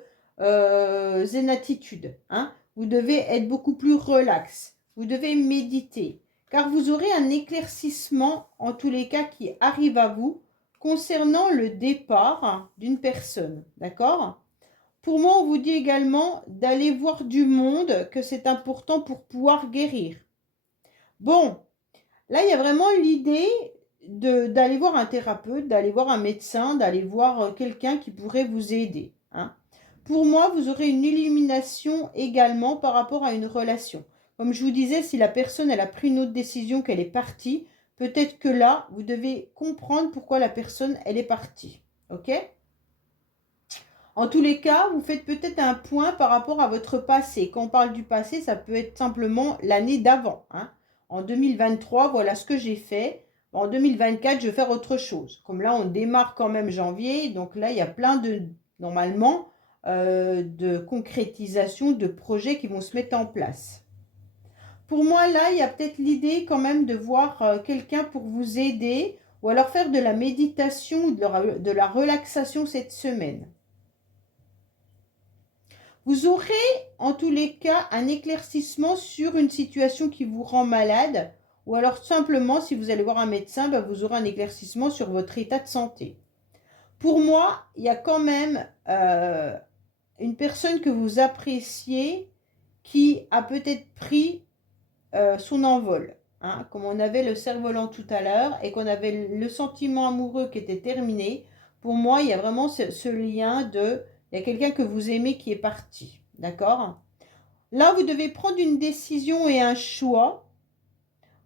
zénatitude. Vous devez être beaucoup plus relax. Vous devez méditer. Car vous aurez un éclaircissement, en tous les cas, qui arrive à vous concernant le départ d'une personne. D'accord? Pour moi, on vous dit également d'aller voir du monde, que c'est important pour pouvoir guérir. Bon, là, il y a vraiment l'idée d'aller voir un thérapeute, d'aller voir un médecin, d'aller voir quelqu'un qui pourrait vous aider. Pour moi, vous aurez une illumination également par rapport à une relation. Comme je vous disais, si la personne elle a pris une autre décision, qu'elle est partie, peut-être que là, vous devez comprendre pourquoi la personne elle est partie. Ok? En tous les cas, vous faites peut-être un point par rapport à votre passé. Quand on parle du passé, ça peut être simplement l'année d'avant. En 2023, voilà ce que j'ai fait. En 2024, je vais faire autre chose. Comme là, on démarre quand même janvier. Donc là, il y a plein normalement, de concrétisation de projets qui vont se mettre en place. Pour moi, là, il y a peut-être l'idée quand même de voir quelqu'un pour vous aider ou alors faire de la méditation ou de la relaxation cette semaine. Vous aurez en tous les cas un éclaircissement sur une situation qui vous rend malade ou alors simplement si vous allez voir un médecin, vous aurez un éclaircissement sur votre état de santé. Pour moi, il y a quand même une personne que vous appréciez qui a peut-être pris son envol. Comme on avait le cerf-volant tout à l'heure et qu'on avait le sentiment amoureux qui était terminé, pour moi, il y a vraiment ce lien de... Il y a quelqu'un que vous aimez qui est parti. D'accord? Là, vous devez prendre une décision et un choix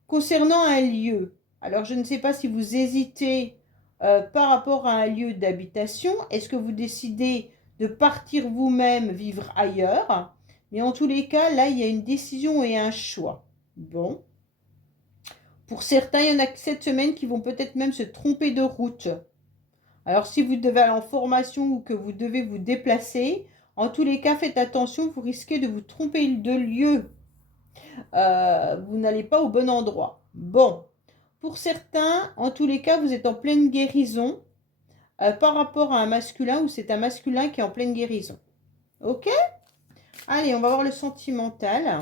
concernant un lieu. Alors, je ne sais pas si vous hésitez par rapport à un lieu d'habitation. Est-ce que vous décidez de partir vous-même vivre ailleurs? Mais en tous les cas, là, il y a une décision et un choix. Bon. Pour certains, il y en a que cette semaine qui vont peut-être même se tromper de route. Alors, si vous devez aller en formation ou que vous devez vous déplacer, en tous les cas, faites attention, vous risquez de vous tromper de lieu. Vous n'allez pas au bon endroit. Bon, pour certains, en tous les cas, vous êtes en pleine guérison par rapport à un masculin ou c'est un masculin qui est en pleine guérison. Ok? Allez, on va voir le sentimental.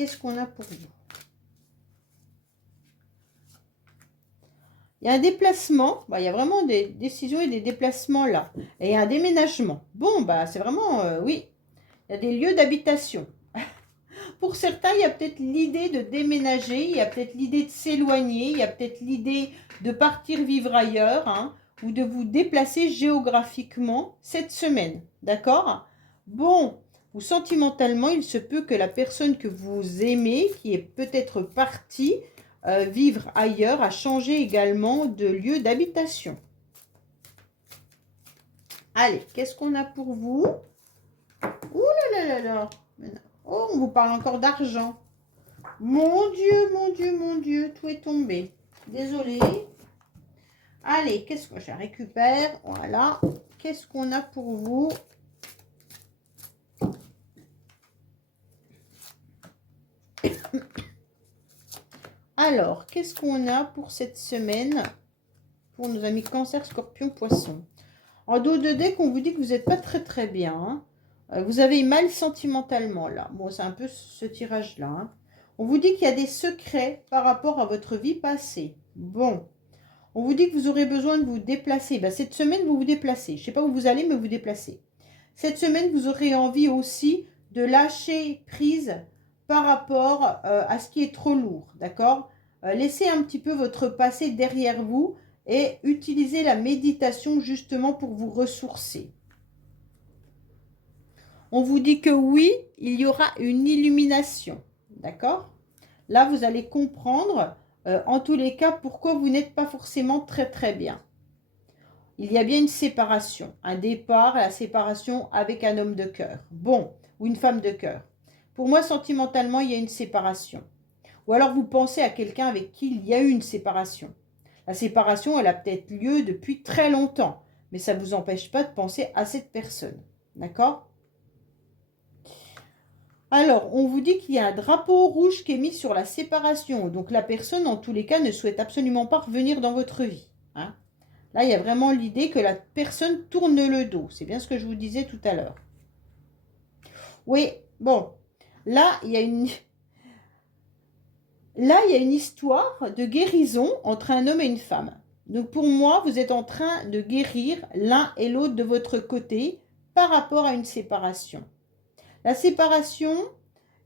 qu'est-ce qu'on a pour vous? Il y a un déplacement, il y a vraiment des décisions et des déplacements là. Et il y a un déménagement. Bon, c'est vraiment, oui, il y a des lieux d'habitation. Pour certains, il y a peut-être l'idée de déménager, il y a peut-être l'idée de s'éloigner, il y a peut-être l'idée de partir vivre ailleurs, hein, ou de vous déplacer géographiquement cette semaine, d'accord? Bon, ou sentimentalement, il se peut que la personne que vous aimez, qui est peut-être partie vivre ailleurs, a changé également de lieu d'habitation. Allez, qu'est-ce qu'on a pour vous? Ouh là là là là. Oh, on vous parle encore d'argent. Mon Dieu, mon Dieu, mon Dieu, tout est tombé. Désolée. Allez, qu'est-ce que je récupère? Voilà. Qu'est-ce qu'on a pour vous? Alors, qu'est-ce qu'on a pour cette semaine pour nos amis Cancer, Scorpion, Poisson? En dos de deck, on vous dit que vous n'êtes pas très très bien. Hein. Vous avez mal sentimentalement là. Bon, c'est un peu ce tirage-là. Hein. On vous dit qu'il y a des secrets par rapport à votre vie passée. Bon. On vous dit que vous aurez besoin de vous déplacer. Cette semaine, vous vous déplacez. Je ne sais pas où vous allez, mais vous déplacez. Cette semaine, vous aurez envie aussi de lâcher prise par rapport à ce qui est trop lourd. D'accord? Laissez un petit peu votre passé derrière vous et utilisez la méditation justement pour vous ressourcer. On vous dit que oui, il y aura une illumination. D'accord? Là, vous allez comprendre, en tous les cas, pourquoi vous n'êtes pas forcément très très bien. Il y a bien une séparation, un départ, la séparation avec un homme de cœur. Bon, ou une femme de cœur. Pour moi, sentimentalement, il y a une séparation. Ou alors vous pensez à quelqu'un avec qui il y a eu une séparation. La séparation, elle a peut-être lieu depuis très longtemps, mais ça ne vous empêche pas de penser à cette personne. D'accord? Alors, on vous dit qu'il y a un drapeau rouge qui est mis sur la séparation. Donc, la personne, en tous les cas, ne souhaite absolument pas revenir dans votre vie. Hein? Là, il y a vraiment l'idée que la personne tourne le dos. C'est bien ce que je vous disais tout à l'heure. Oui, bon. Là, il y a une histoire de guérison entre un homme et une femme. Donc, pour moi, vous êtes en train de guérir l'un et l'autre de votre côté par rapport à une séparation. La séparation,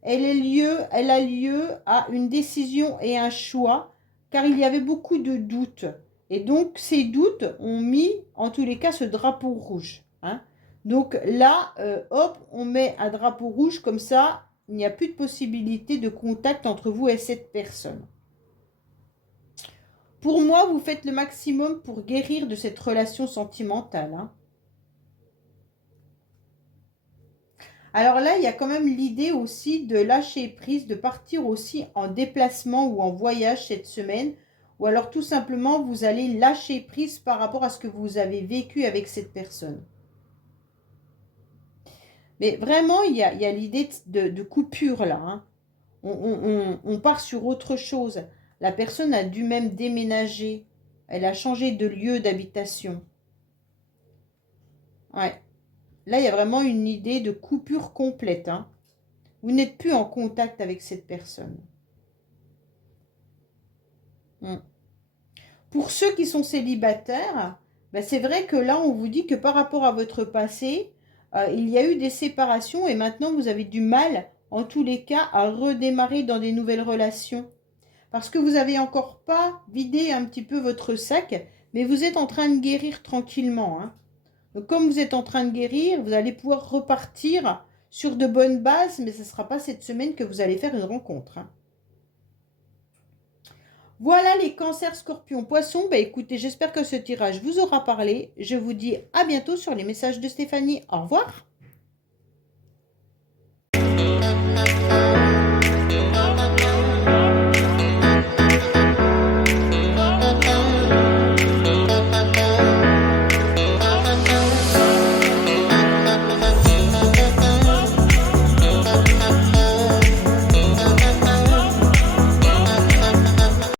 elle a lieu à une décision et un choix, car il y avait beaucoup de doutes. Et donc, ces doutes ont mis, en tous les cas, ce drapeau rouge. Hein. Donc là, hop, on met un drapeau rouge, comme ça, il n'y a plus de possibilité de contact entre vous et cette personne. Pour moi, vous faites le maximum pour guérir de cette relation sentimentale. Hein. Alors là, il y a quand même l'idée aussi de lâcher prise, de partir aussi en déplacement ou en voyage cette semaine. Ou alors tout simplement, vous allez lâcher prise par rapport à ce que vous avez vécu avec cette personne. Mais vraiment, il y a l'idée de coupure là. Hein. On part sur autre chose. La personne a dû même déménager. Elle a changé de lieu d'habitation. Ouais. Là, il y a vraiment une idée de coupure complète. Hein. Vous n'êtes plus en contact avec cette personne. Pour ceux qui sont célibataires, c'est vrai que là, on vous dit que par rapport à votre passé, il y a eu des séparations et maintenant, vous avez du mal, en tous les cas, à redémarrer dans des nouvelles relations. Parce que vous n'avez encore pas vidé un petit peu votre sac, mais vous êtes en train de guérir tranquillement. Hein. Donc, comme vous êtes en train de guérir, vous allez pouvoir repartir sur de bonnes bases, mais ce ne sera pas cette semaine que vous allez faire une rencontre. Hein. Voilà les cancers, scorpions, poissons. Écoutez, j'espère que ce tirage vous aura parlé. Je vous dis à bientôt sur les messages de Stéphanie. Au revoir.